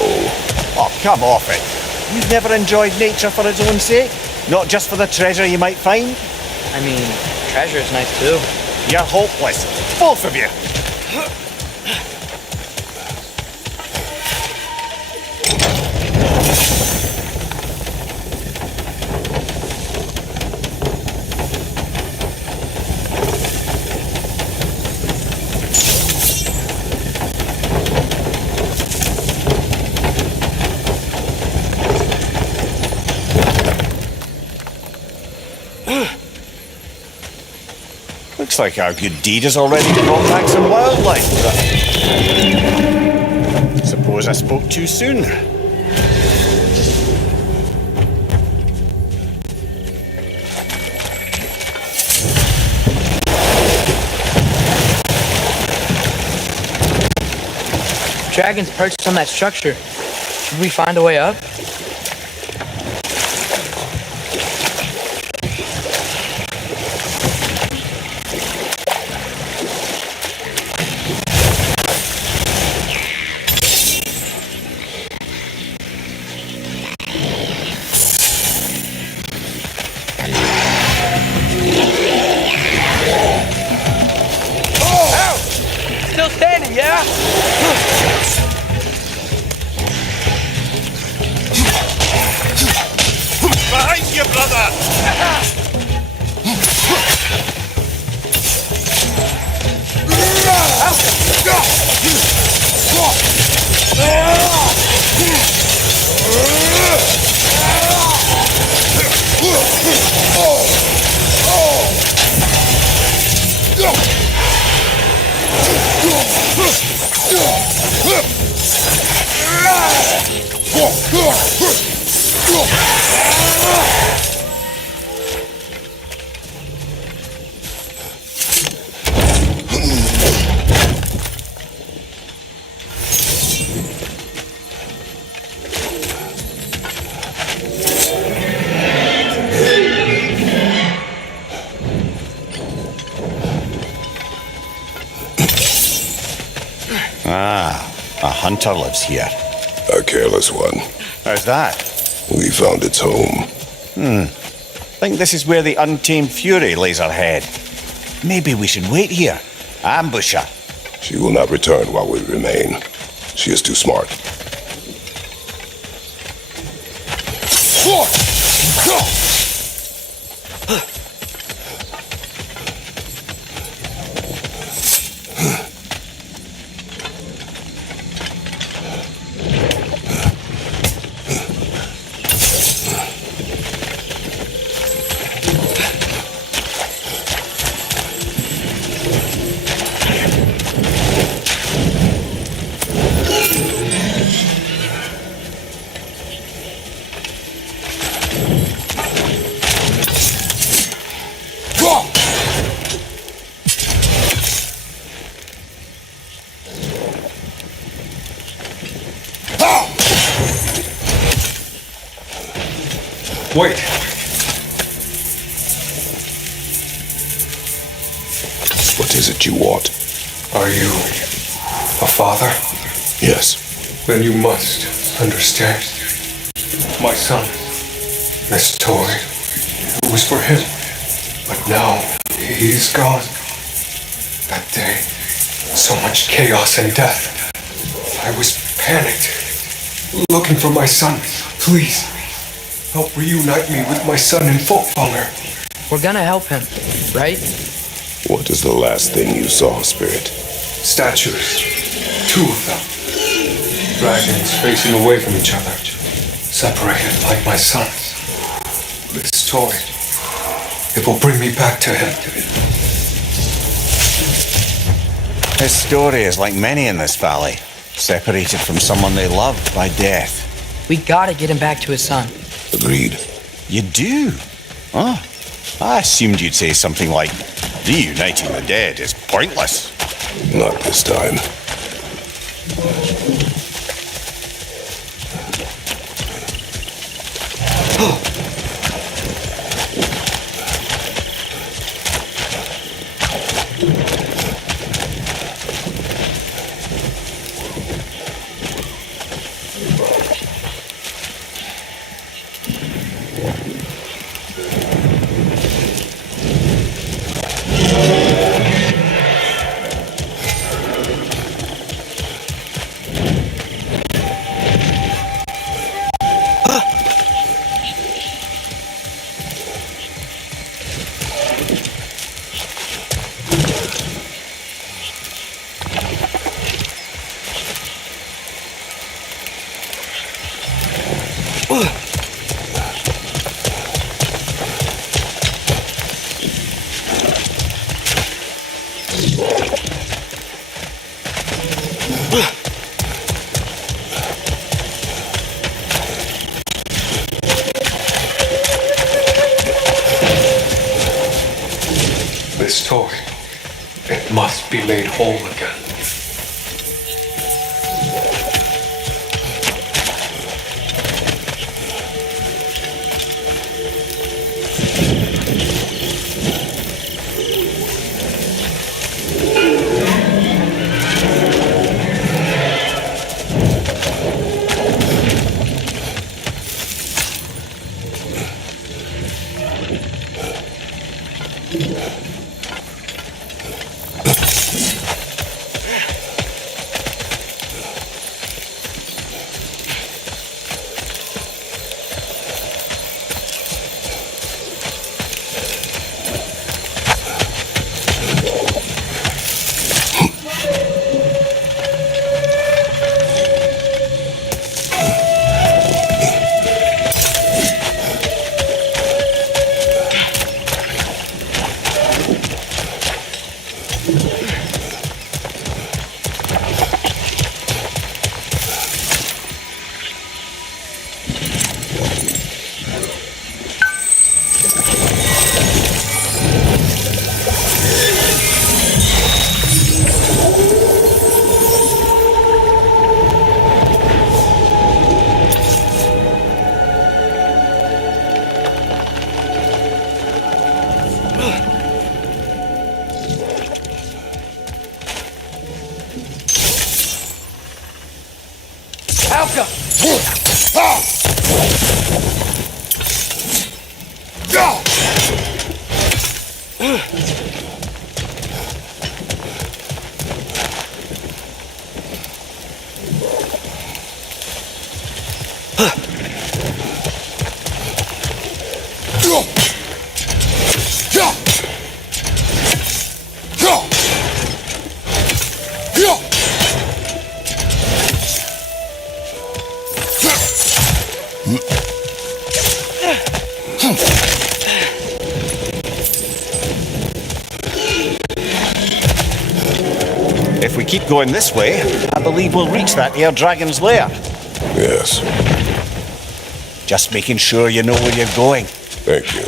Oh, come off it. You've never enjoyed nature for its own sake? Not just for the treasure you might find? I mean, treasure is nice too. You're hopeless. Both of you. Looks like our good deed has already brought back some wildlife. Suppose I spoke too soon. Dragon's perched on that structure. Should we find a way up? Still standing, yeah? Behind you, brother! Ah, a hunter lives here. A careless one. How's that? We found its home. Think this is where the untamed fury lays her head. Maybe we should wait here. Ambush her. She will not return while we remain. She is too smart. Wait. What is it you want? Are you a father? Yes. Then you must understand. My son, this toy, it was for him. But now he's gone. That day, so much chaos and death. I was panicked, looking for my son. Please, help reunite me with my son in Folkvanger. We're gonna help him, right? What is the last thing you saw, Spirit? Statues. 2 of them. Dragons facing away from each other. Separated like my son. This toy, it will bring me back to him. His story is like many in this valley, separated from someone they loved by death. We gotta get him back to his son. Agreed. You do? Oh, I assumed you'd say something like, reuniting the dead is pointless. Not this time. This toy, it must be made whole again. If we keep going this way, I believe we'll reach that air dragon's lair. Yes. Just making sure you know where you're going. Thank you.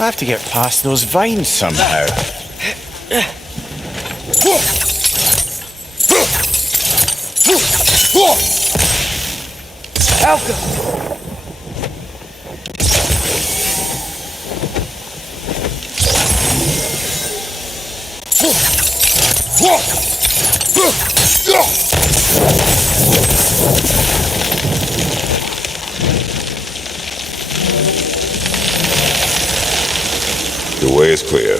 I have to get past those vines somehow. Alka! The way is clear.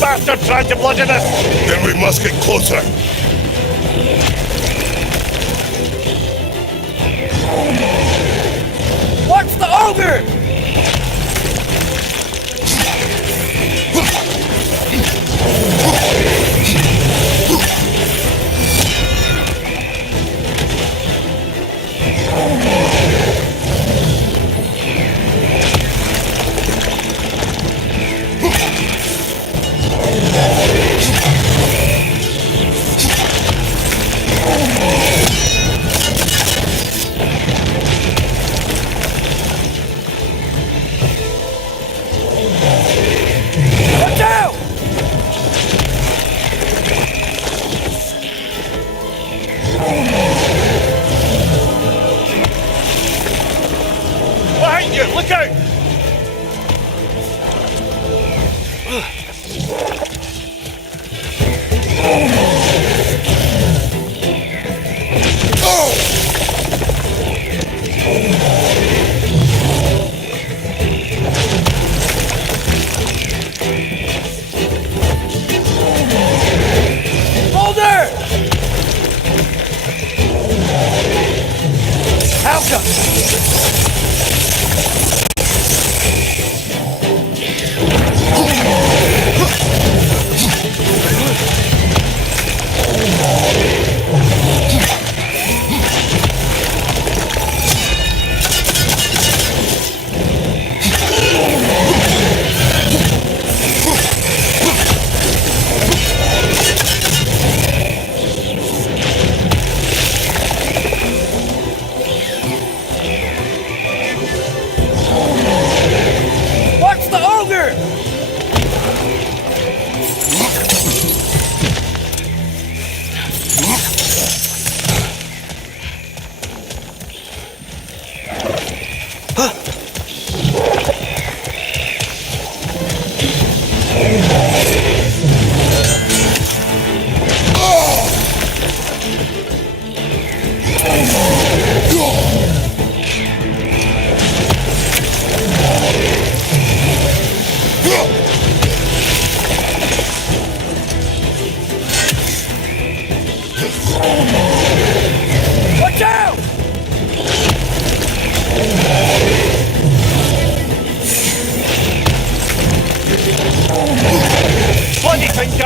bastard tried to bludgeon us! Then we must get closer. Watch the ogre!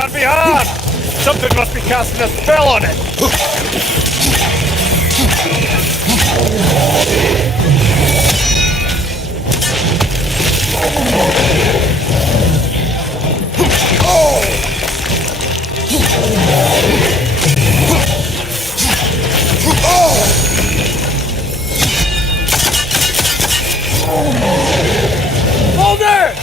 Can't be hard! Something must be casting a spell on it! Boulder!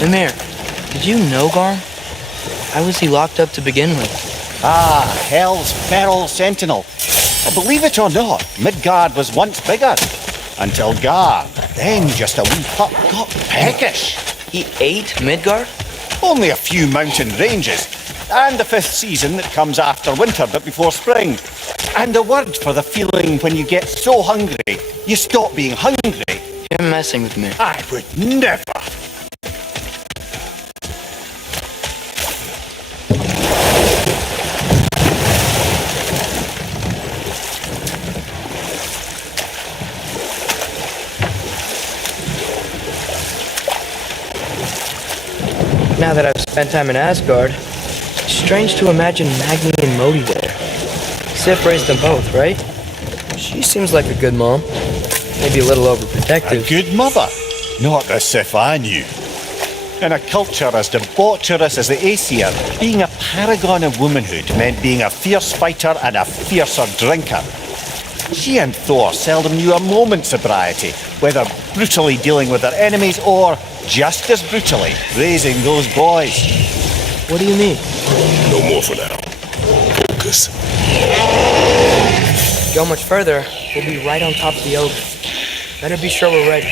Emir, did you know Garm? Why was he locked up to begin with? Ah, Hell's Feral Sentinel. Well, believe it or not, Midgard was once bigger. Until Gar, then just a wee pup, got peckish. He ate Midgard? Only a few mountain ranges. And the 5th season that comes after winter but before spring. And a word for the feeling when you get so hungry, you stop being hungry. You're messing with me. I would never. Now that I've spent time in Asgard, it's strange to imagine Magni and Modi there. Sif raised them both, right? She seems like a good mom. Maybe a little overprotective. A good mother. Not the Sif I knew. In a culture as debaucherous as the Aesir, being a paragon of womanhood meant being a fierce fighter and a fiercer drinker. She and Thor seldom knew a moment's sobriety, whether brutally dealing with their enemies or, just as brutally, raising those boys. What do you mean? No more for now. Focus. Go much further, we'll be right on top of the ogre. Better be sure we're ready.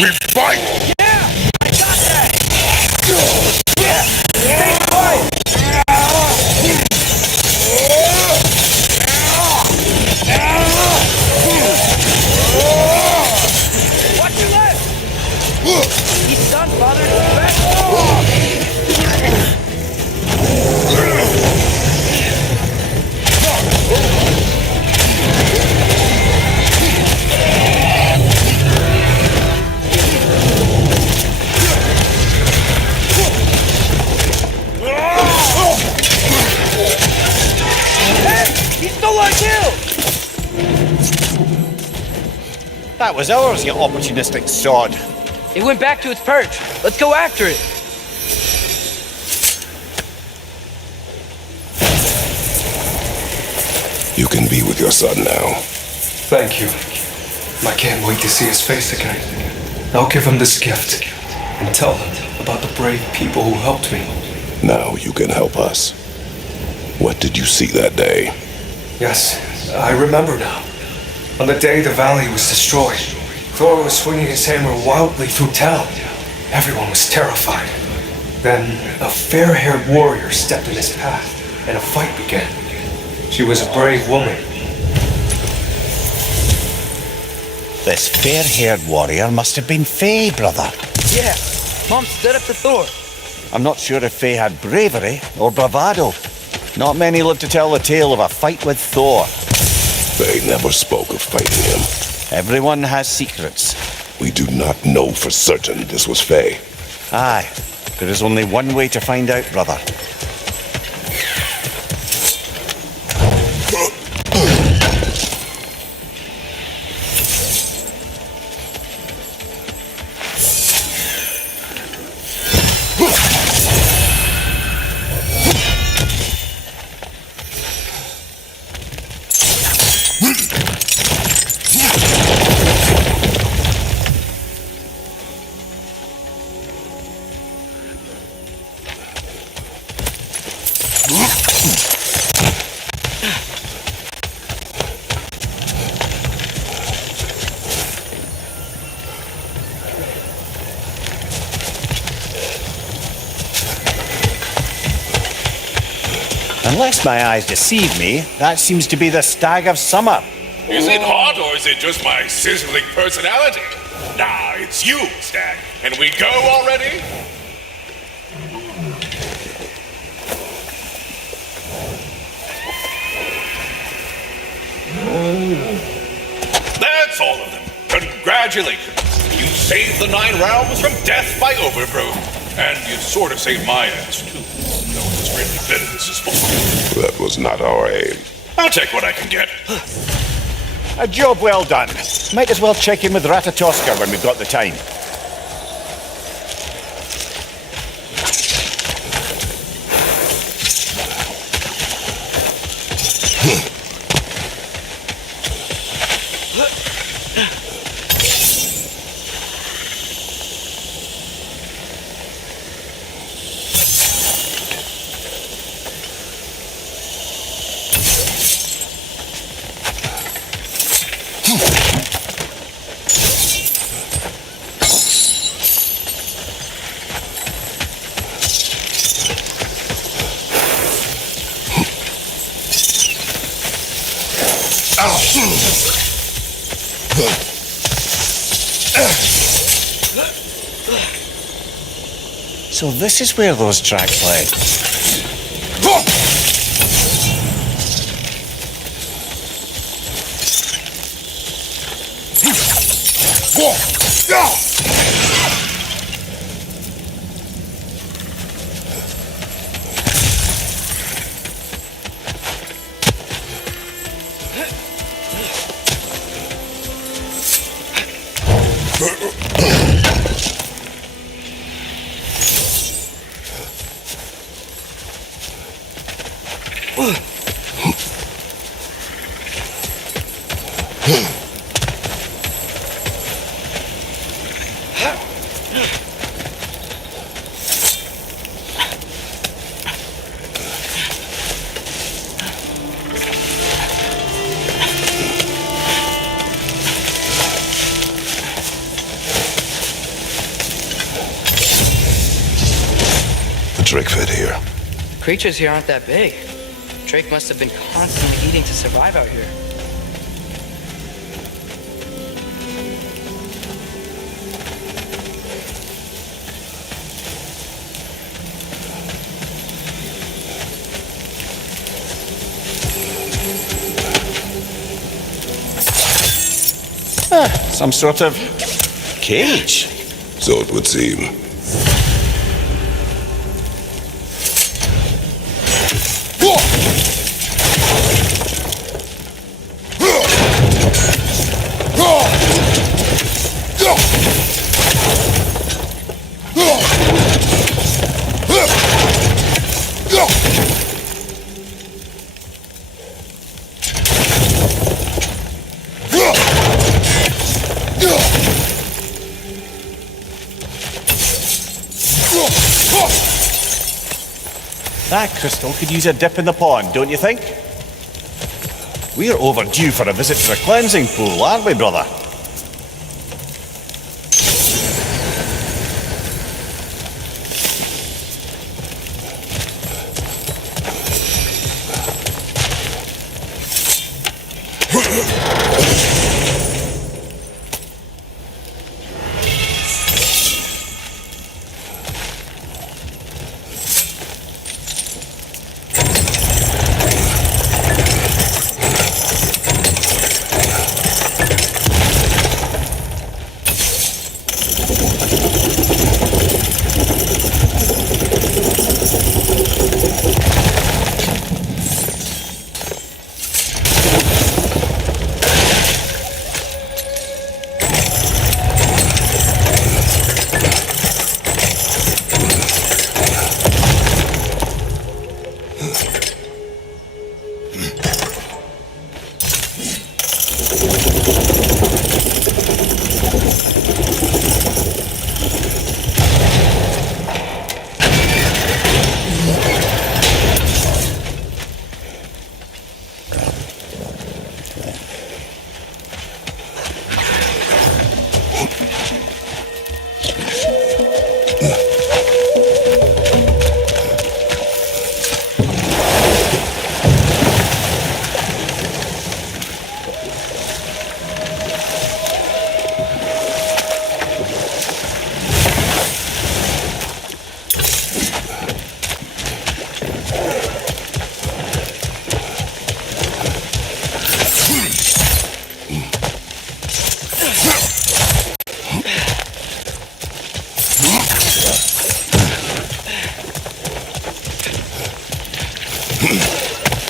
We fight! He's done, father. Hey, he stole our kill! That was ours, you opportunistic sod. It went back to its perch. Let's go after it. You can be with your son now. Thank you. I can't wait to see his face again. I'll give him this gift and tell him about the brave people who helped me. Now you can help us. What did you see that day? Yes, I remember now. On the day the valley was destroyed, Thor was swinging his hammer wildly through town. Everyone was terrified. Then a fair-haired warrior stepped in his path, and a fight began. She was a brave woman. This fair-haired warrior must have been Faye, brother. Yeah, Mom stood up to Thor. I'm not sure if Faye had bravery or bravado. Not many live to tell the tale of a fight with Thor. They never spoke of fighting him. Everyone has secrets. We do not know for certain this was Faye. Aye, there is only one way to find out, brother. Unless my eyes deceive me, that seems to be the stag of summer. Is it hot or is it just my sizzling personality? Nah, it's you, Stag. Can we go already? That's all of them. Congratulations. You saved the 9 realms from death by overgrowth. And you sort of saved my ass, too. Though it's really been this is for. That was not our aim. I'll take what I can get. A job well done. Might as well check in with Ratatoska when we've got the time. So this is where those tracks led. Drake fed here. Creatures here aren't that big. Drake must have been constantly eating to survive out here. Some sort of cage. So it would seem. That crystal could use a dip in the pond, don't you think? We're overdue for a visit to the cleansing pool, aren't we, brother?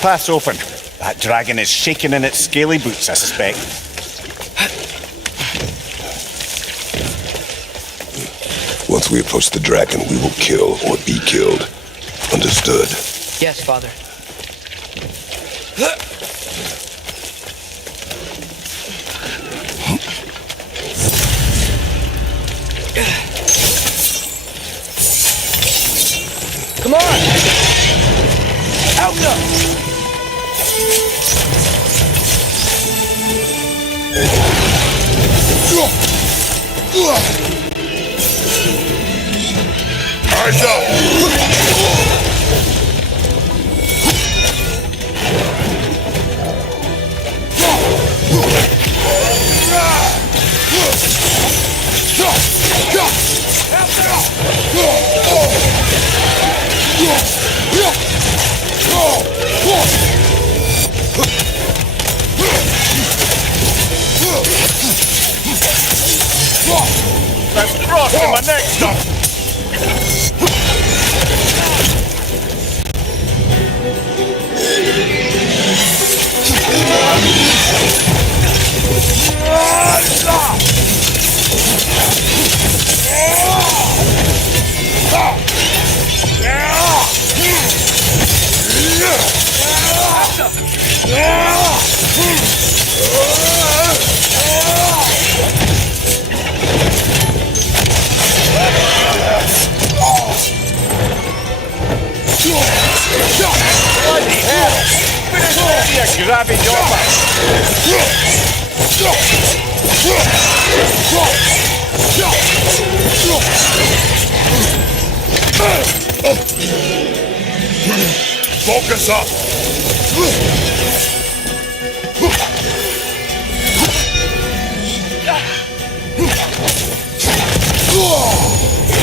path's open. That dragon is shaking in its scaly boots, I suspect. Once we approach the dragon, we will kill or be killed. Understood? Yes, Father. Come on! Out now! Eyes up! That's cross in my neck stuff! Bloody hell! Finish you grabbing your Focus up!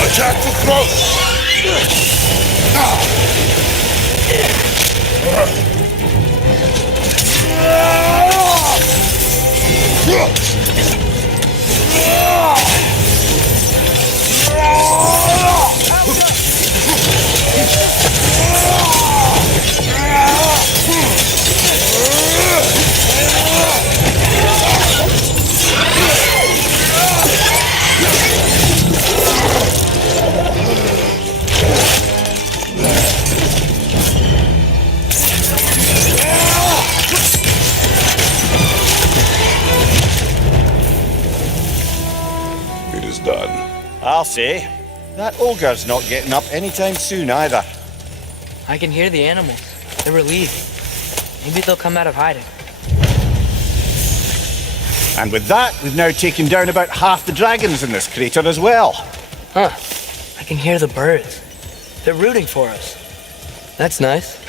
Attack the throat! It is done. I'll say. That ogre's not getting up anytime soon either. I can hear the animals. They're relieved. Maybe they'll come out of hiding. And with that, we've now taken down about half the dragons in this crater as well. Huh. I can hear the birds. They're rooting for us. That's nice.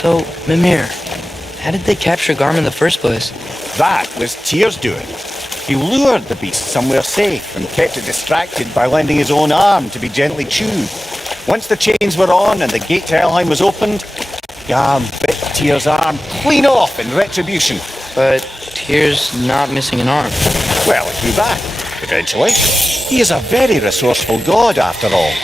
So, Mimir, how did they capture Garm in the first place? That was Tyr's doing. He lured the beast somewhere safe and kept it distracted by lending his own arm to be gently chewed. Once the chains were on and the gate to Helheim was opened, Garm bit Tyr's arm clean off in retribution. But Tyr's not missing an arm. Well, it grew back, eventually. He is a very resourceful god, after all.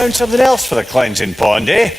Found something else for the cleansing pond, eh?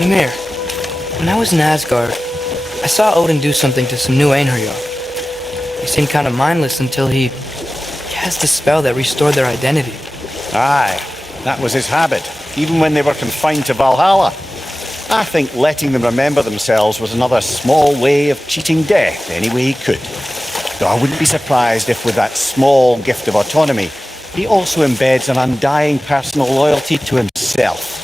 Mimir, when I was in Asgard, I saw Odin do something to some new Einherjar. They seemed kind of mindless until he cast a spell that restored their identity. Aye, that was his habit, even when they were confined to Valhalla. I think letting them remember themselves was another small way of cheating death any way he could. Though I wouldn't be surprised if with that small gift of autonomy, he also embeds an undying personal loyalty to himself.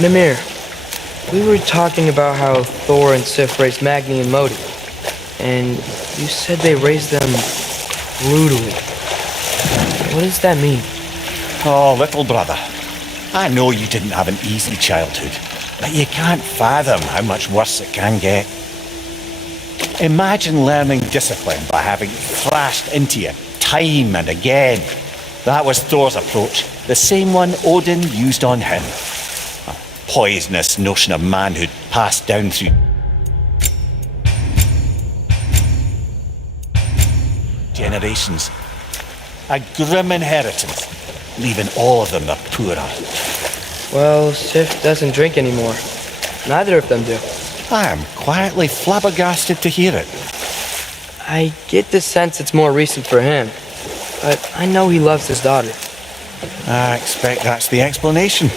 Mimir, we were talking about how Thor and Sif raised Magni and Modi, and you said they raised them brutally. What does that mean? Oh, little brother, I know you didn't have an easy childhood, but you can't fathom how much worse it can get. Imagine learning discipline by having thrashed into you time and again. That was Thor's approach, the same one Odin used on him. A poisonous notion of manhood passed down through generations. A grim inheritance, leaving all of them the poorer. Well, Sif doesn't drink anymore. Neither of them do. I am quietly flabbergasted to hear it. I get the sense it's more recent for him, but I know he loves his daughter. I expect that's the explanation.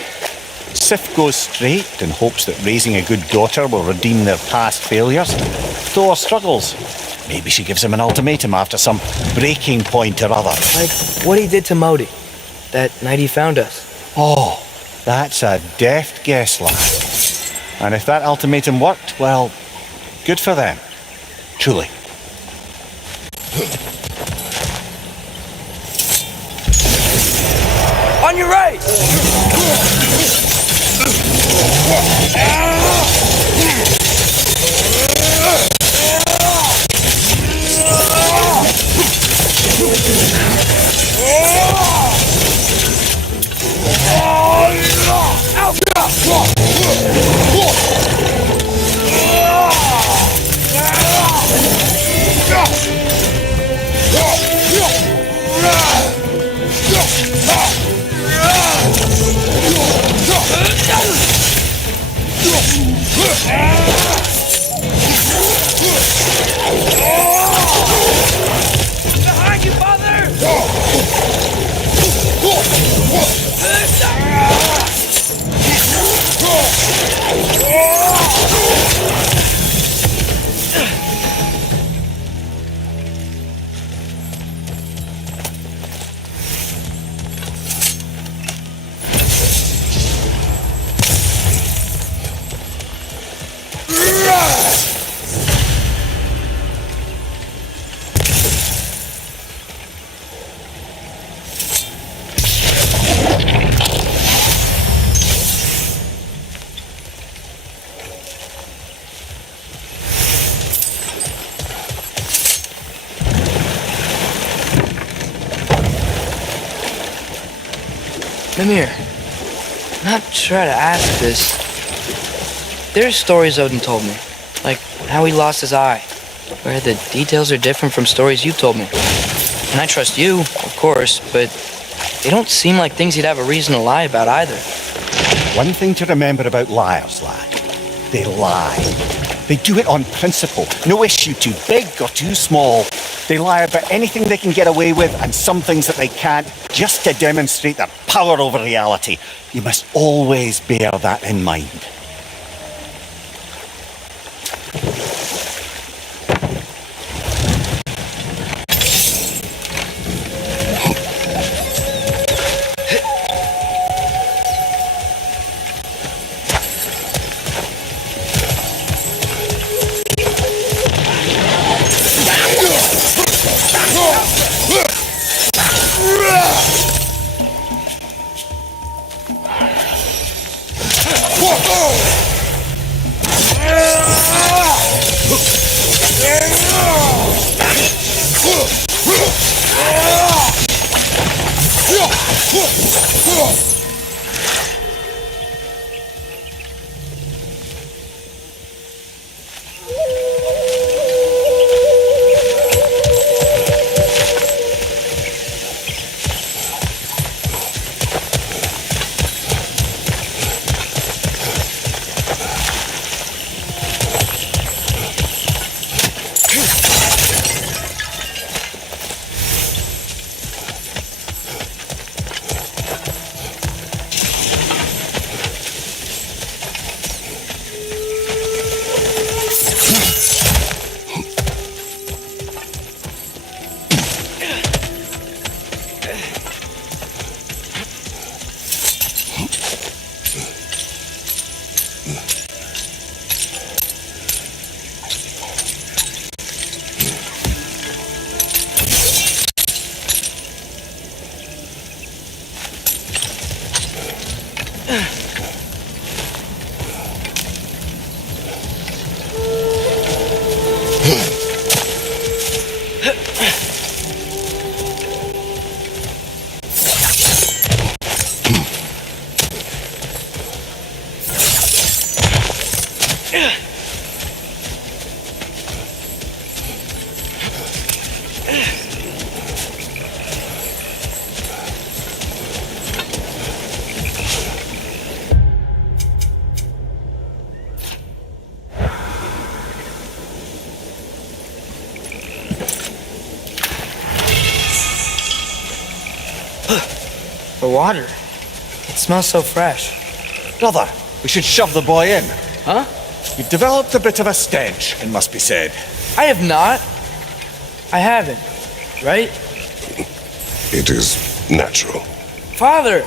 Sif goes straight and hopes that raising a good daughter will redeem their past failures. Thor struggles. Maybe she gives him an ultimatum after some breaking point or other. Like what he did to Modi, that night he found us. Oh, that's a deft guess, lad. And if that ultimatum worked, well, good for them. Truly. On your right! Behind you, father! Mimir, I'm not sure how to ask this. There's stories Odin told me, like how he lost his eye, where the details are different from stories you told me. And I trust you, of course, but they don't seem like things he'd have a reason to lie about either. One thing to remember about liars, lad. They lie. They do it on principle. No issue too big or too small. They lie about anything they can get away with and some things that they can't, just to demonstrate their power over reality. You must always bear that in mind. The water. It smells so fresh. Brother, we should shove the boy in. Huh? You've developed a bit of a stench, it must be said. I have not. I haven't. Right? It is natural. Father!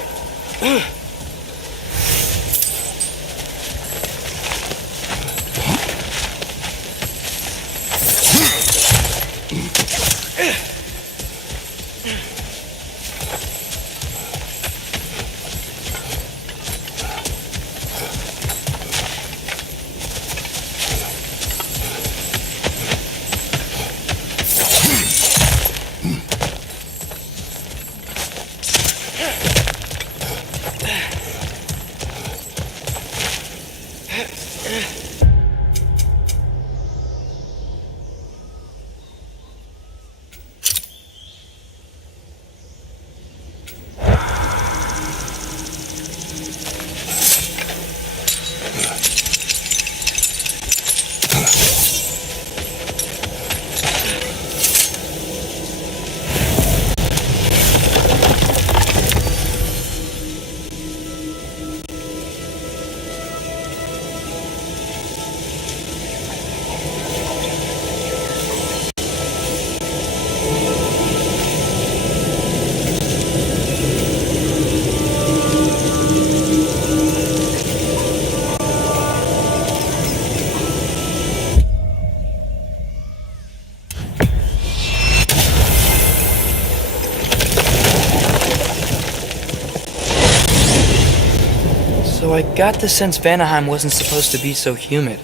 So I got the sense Vanaheim wasn't supposed to be so humid.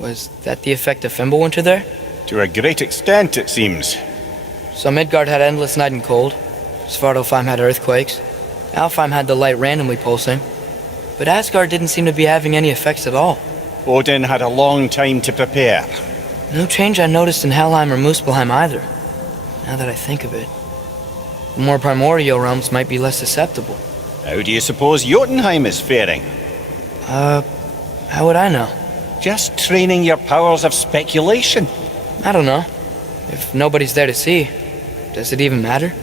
Was that the effect of Fimbulwinter there? To a great extent, it seems. So Midgard had endless night and cold. Svartalfheim had earthquakes. Alfheim had the light randomly pulsing. But Asgard didn't seem to be having any effects at all. Odin had a long time to prepare. No change I noticed in Helheim or Muspelheim either. Now that I think of it. The more primordial realms might be less susceptible. How do you suppose Jotunheim is faring? How would I know? Just training your powers of speculation. I don't know. If nobody's there to see, does it even matter?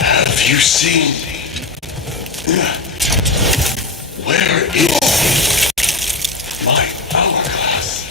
Have you seen? Where is my hourglass?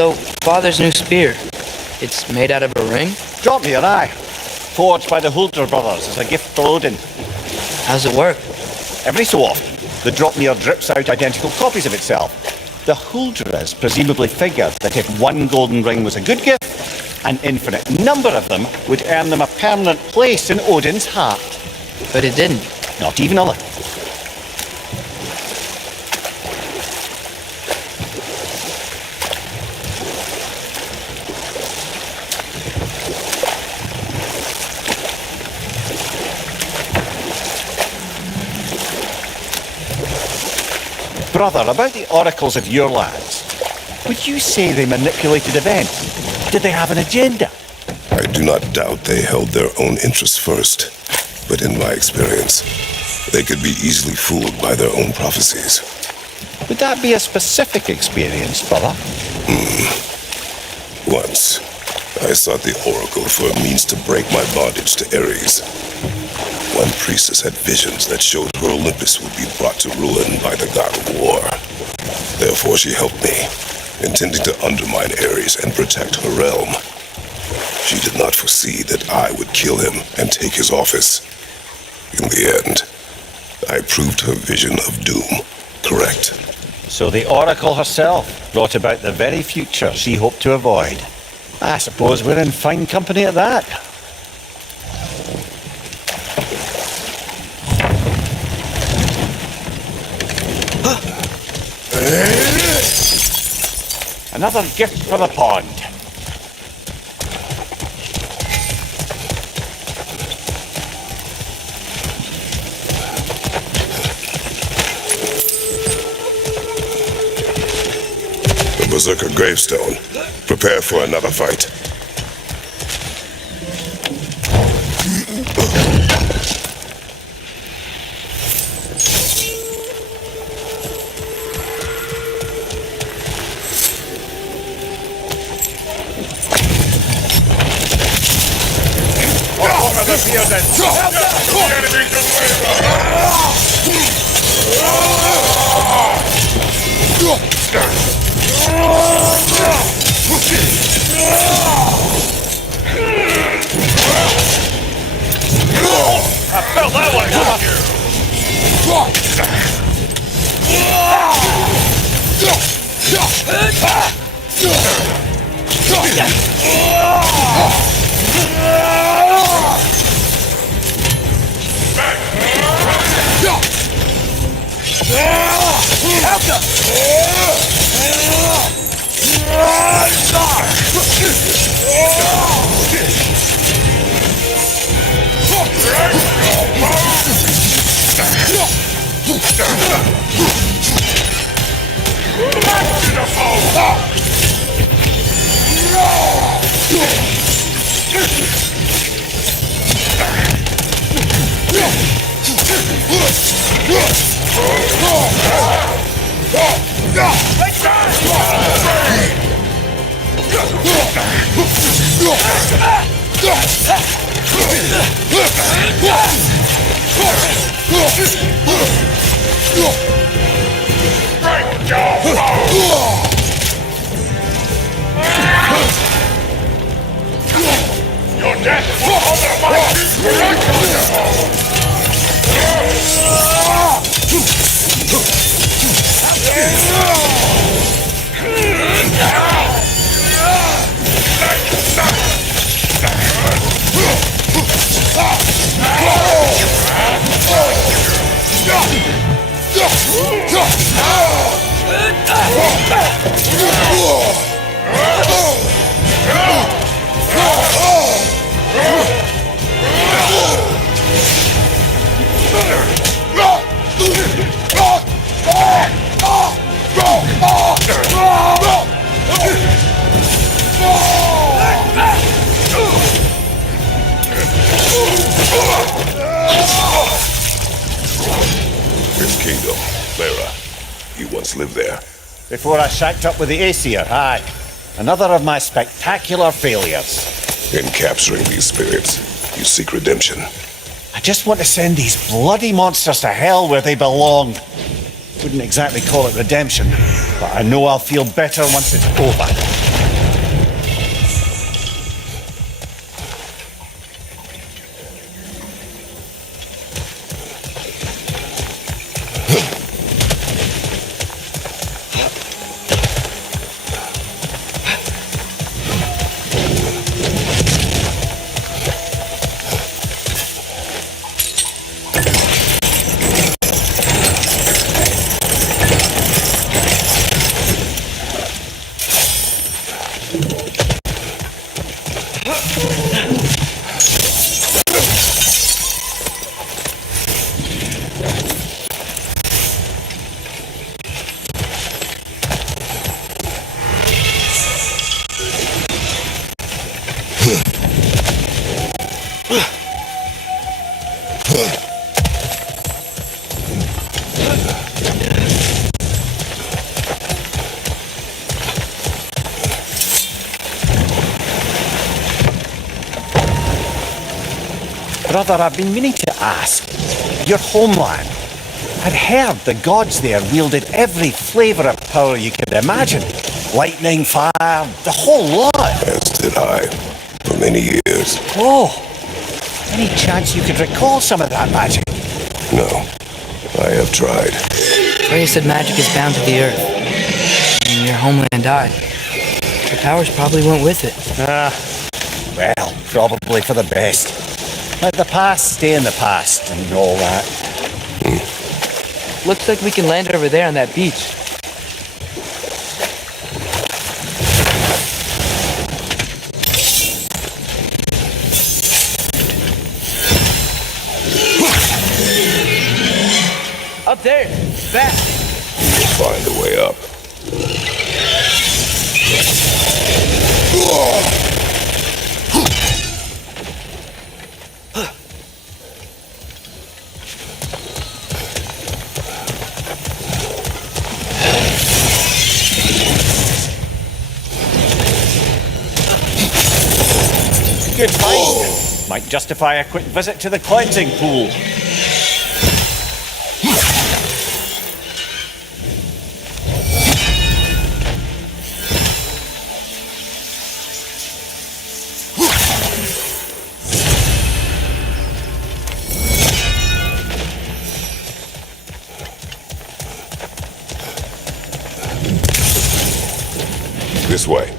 So, Father's new spear, it's made out of a ring? Drop me your eye. Forged by the Hulder brothers as a gift to Odin. How's it work? Every so often, the Dropmere drips out identical copies of itself. The Huldras presumably figured that if one golden ring was a good gift, an infinite number of them would earn them a permanent place in Odin's heart. But it didn't. Not even a little. Brother, about the oracles of your lads, would you say they manipulated events? Did they have an agenda? I do not doubt they held their own interests first, but in my experience, they could be easily fooled by their own prophecies. Would that be a specific experience, brother? Once, I sought the oracle for a means to break my bondage to Ares. One priestess had visions that showed her Olympus would be brought to ruin by the god of war. Therefore she helped me, intending to undermine Ares and protect her realm. She did not foresee that I would kill him and take his office. In the end, I proved her vision of doom correct. So the oracle herself brought about the very future she hoped to avoid. I suppose we're in fine company at that. Another gift for the pond. The Berserker gravestone. Prepare for another fight. I felt that His kingdom, Lara. You once lived there. Before I shacked up with the Aesir, aye. Another of my spectacular failures. In capturing these spirits, you seek redemption. I just want to send these bloody monsters to hell where they belong. Wouldn't exactly call it redemption, but I know I'll feel better once it's over. Brother, I've been meaning to ask. Your homeland. I'd heard the gods there wielded every flavour of power you could imagine. Lightning, fire, the whole lot. As did I, for many years. Oh, any chance you could recall some of that magic? No, I have tried. Freya said magic is bound to the earth. And your homeland died. Your powers probably went with it. Well, probably for the best. Let the past stay in the past and all that. Looks like we can land over there on that beach. Up there. Back. We'll find a way up. Good find. Might justify a quick visit to the cleansing pool. This way.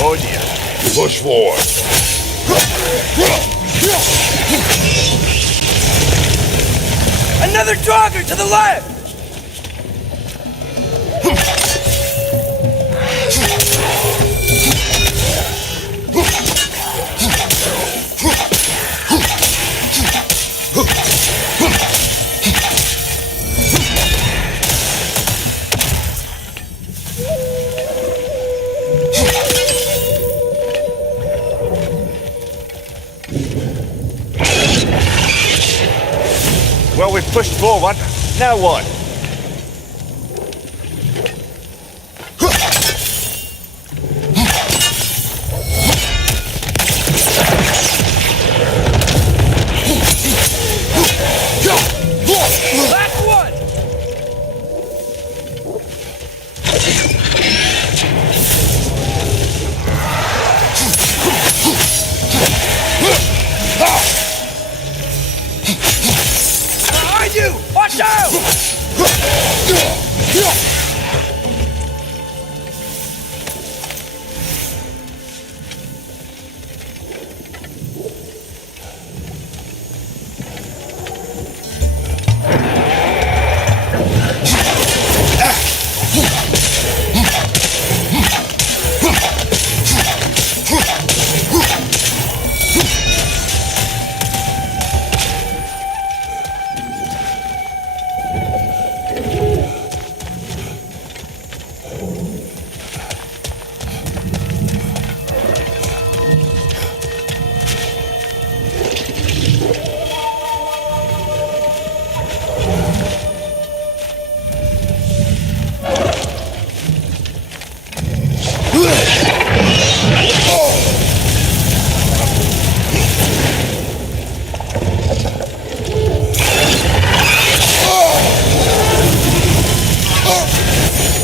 Oh dear. Push forward. Another jogger to the left! Well, we've pushed forward. Now what? Last one! Behind you! Watch out!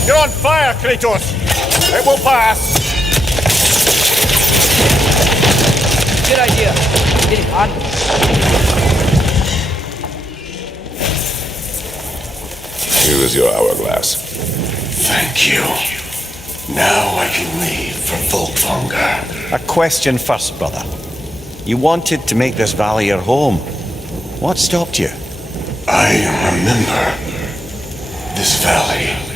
You're on fire, Kratos! It will pass! Good idea. It's getting hot. Here is your hourglass. Thank you. Now I can leave for Volkvanger. A question first, brother. You wanted to make this valley your home. What stopped you? I remember this valley.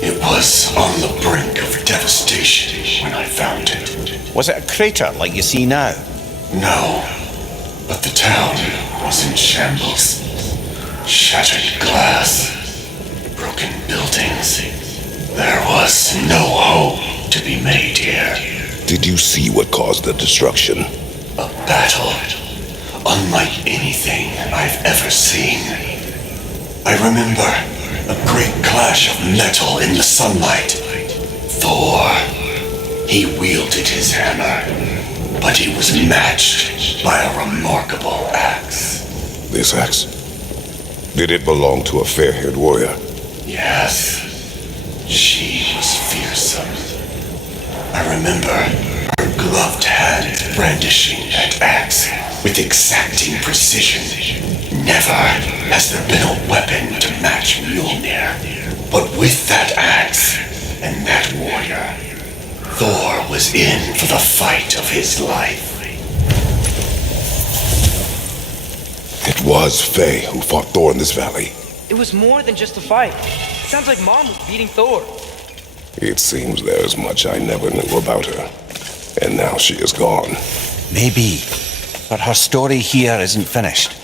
It was on the brink of devastation when I found it. Was it a crater like you see now? No, but the town was in shambles. Shattered glass, broken buildings. There was no hope to be made here. Did you see what caused the destruction? A battle unlike anything I've ever seen. I remember a great clash of metal in the sunlight. Thor, he wielded his hammer, but he was matched by a remarkable axe. This axe? Did it belong to a fair-haired warrior? Yes, she was fearsome. I remember her gloved hand brandishing that axe with exacting precision. Never has there been a weapon to match Mjolnir. But with that axe and that warrior, Thor was in for the fight of his life. It was Faye who fought Thor in this valley. It was more than just a fight. It sounds like Mom was beating Thor. It seems there's much I never knew about her. And now she is gone. Maybe. But her story here isn't finished.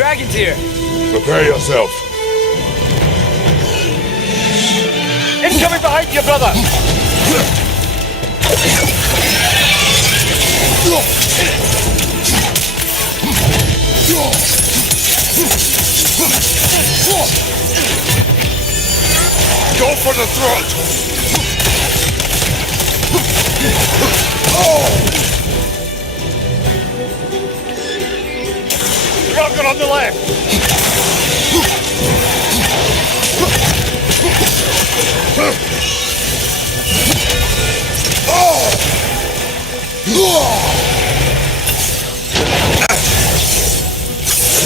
Dragon's here. Prepare yourself. Incoming behind you, brother! Go for the throat! on the left!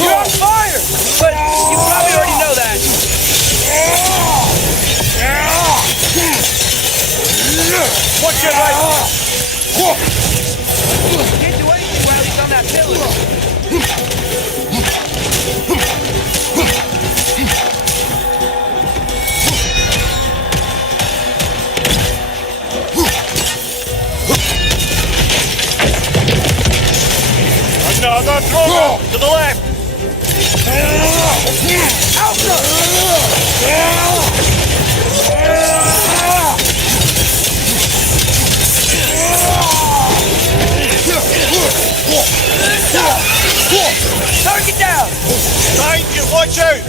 You're on fire! But you probably already know that. Watch your right! Can't do anything while he's on that pillar. Another throw! To the left! Target down! Behind you, watch out!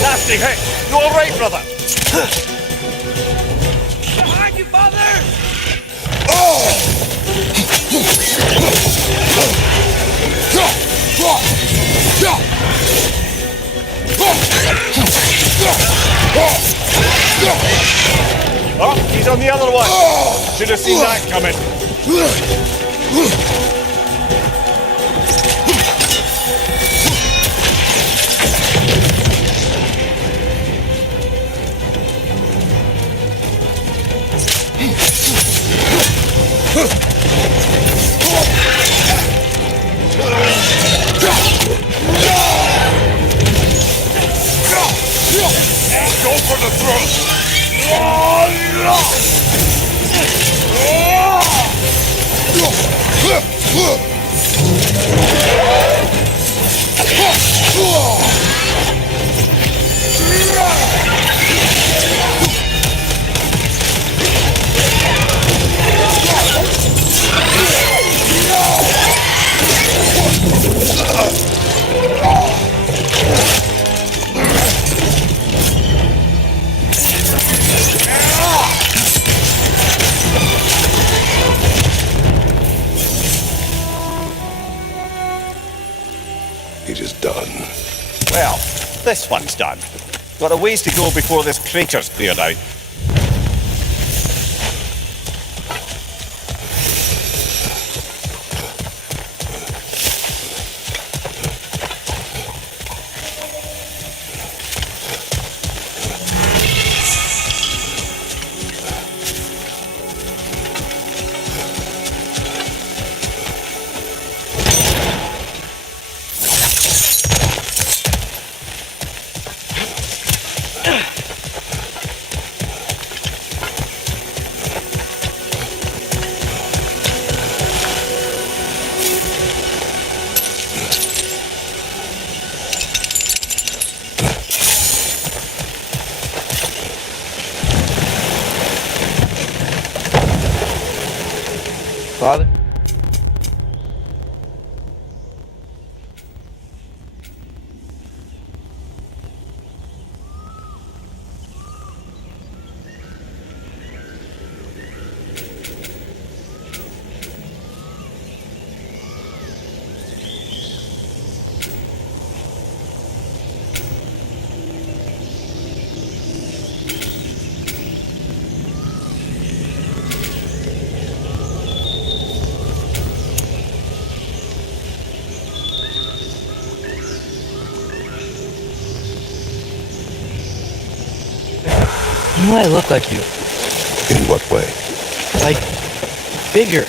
Nasty hit! You alright, brother? Behind you, father! Oh, he's on the other one! Should have seen that coming. Go for the throat! It is done. Well, this one's done. Got a ways to go before this crater's cleared out. Father? Why do I look like you? In what way? Like, bigger.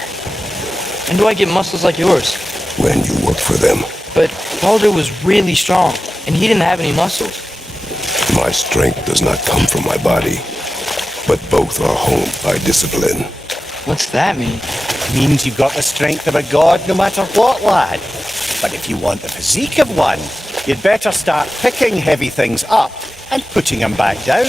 And do I get muscles like yours? When you worked for them. But Baldur was really strong, and he didn't have any muscles. My strength does not come from my body. but both are honed by discipline. What's that mean? Means you've got the strength of a god no matter what, lad. But if you want the physique of one, you'd better start picking heavy things up and putting them back down.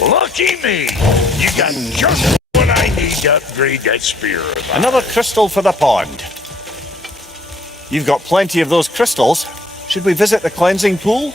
Lucky me! You got just what I need to upgrade that spear of mine. Another crystal for the pond. You've got plenty of those crystals. Should we visit the cleansing pool?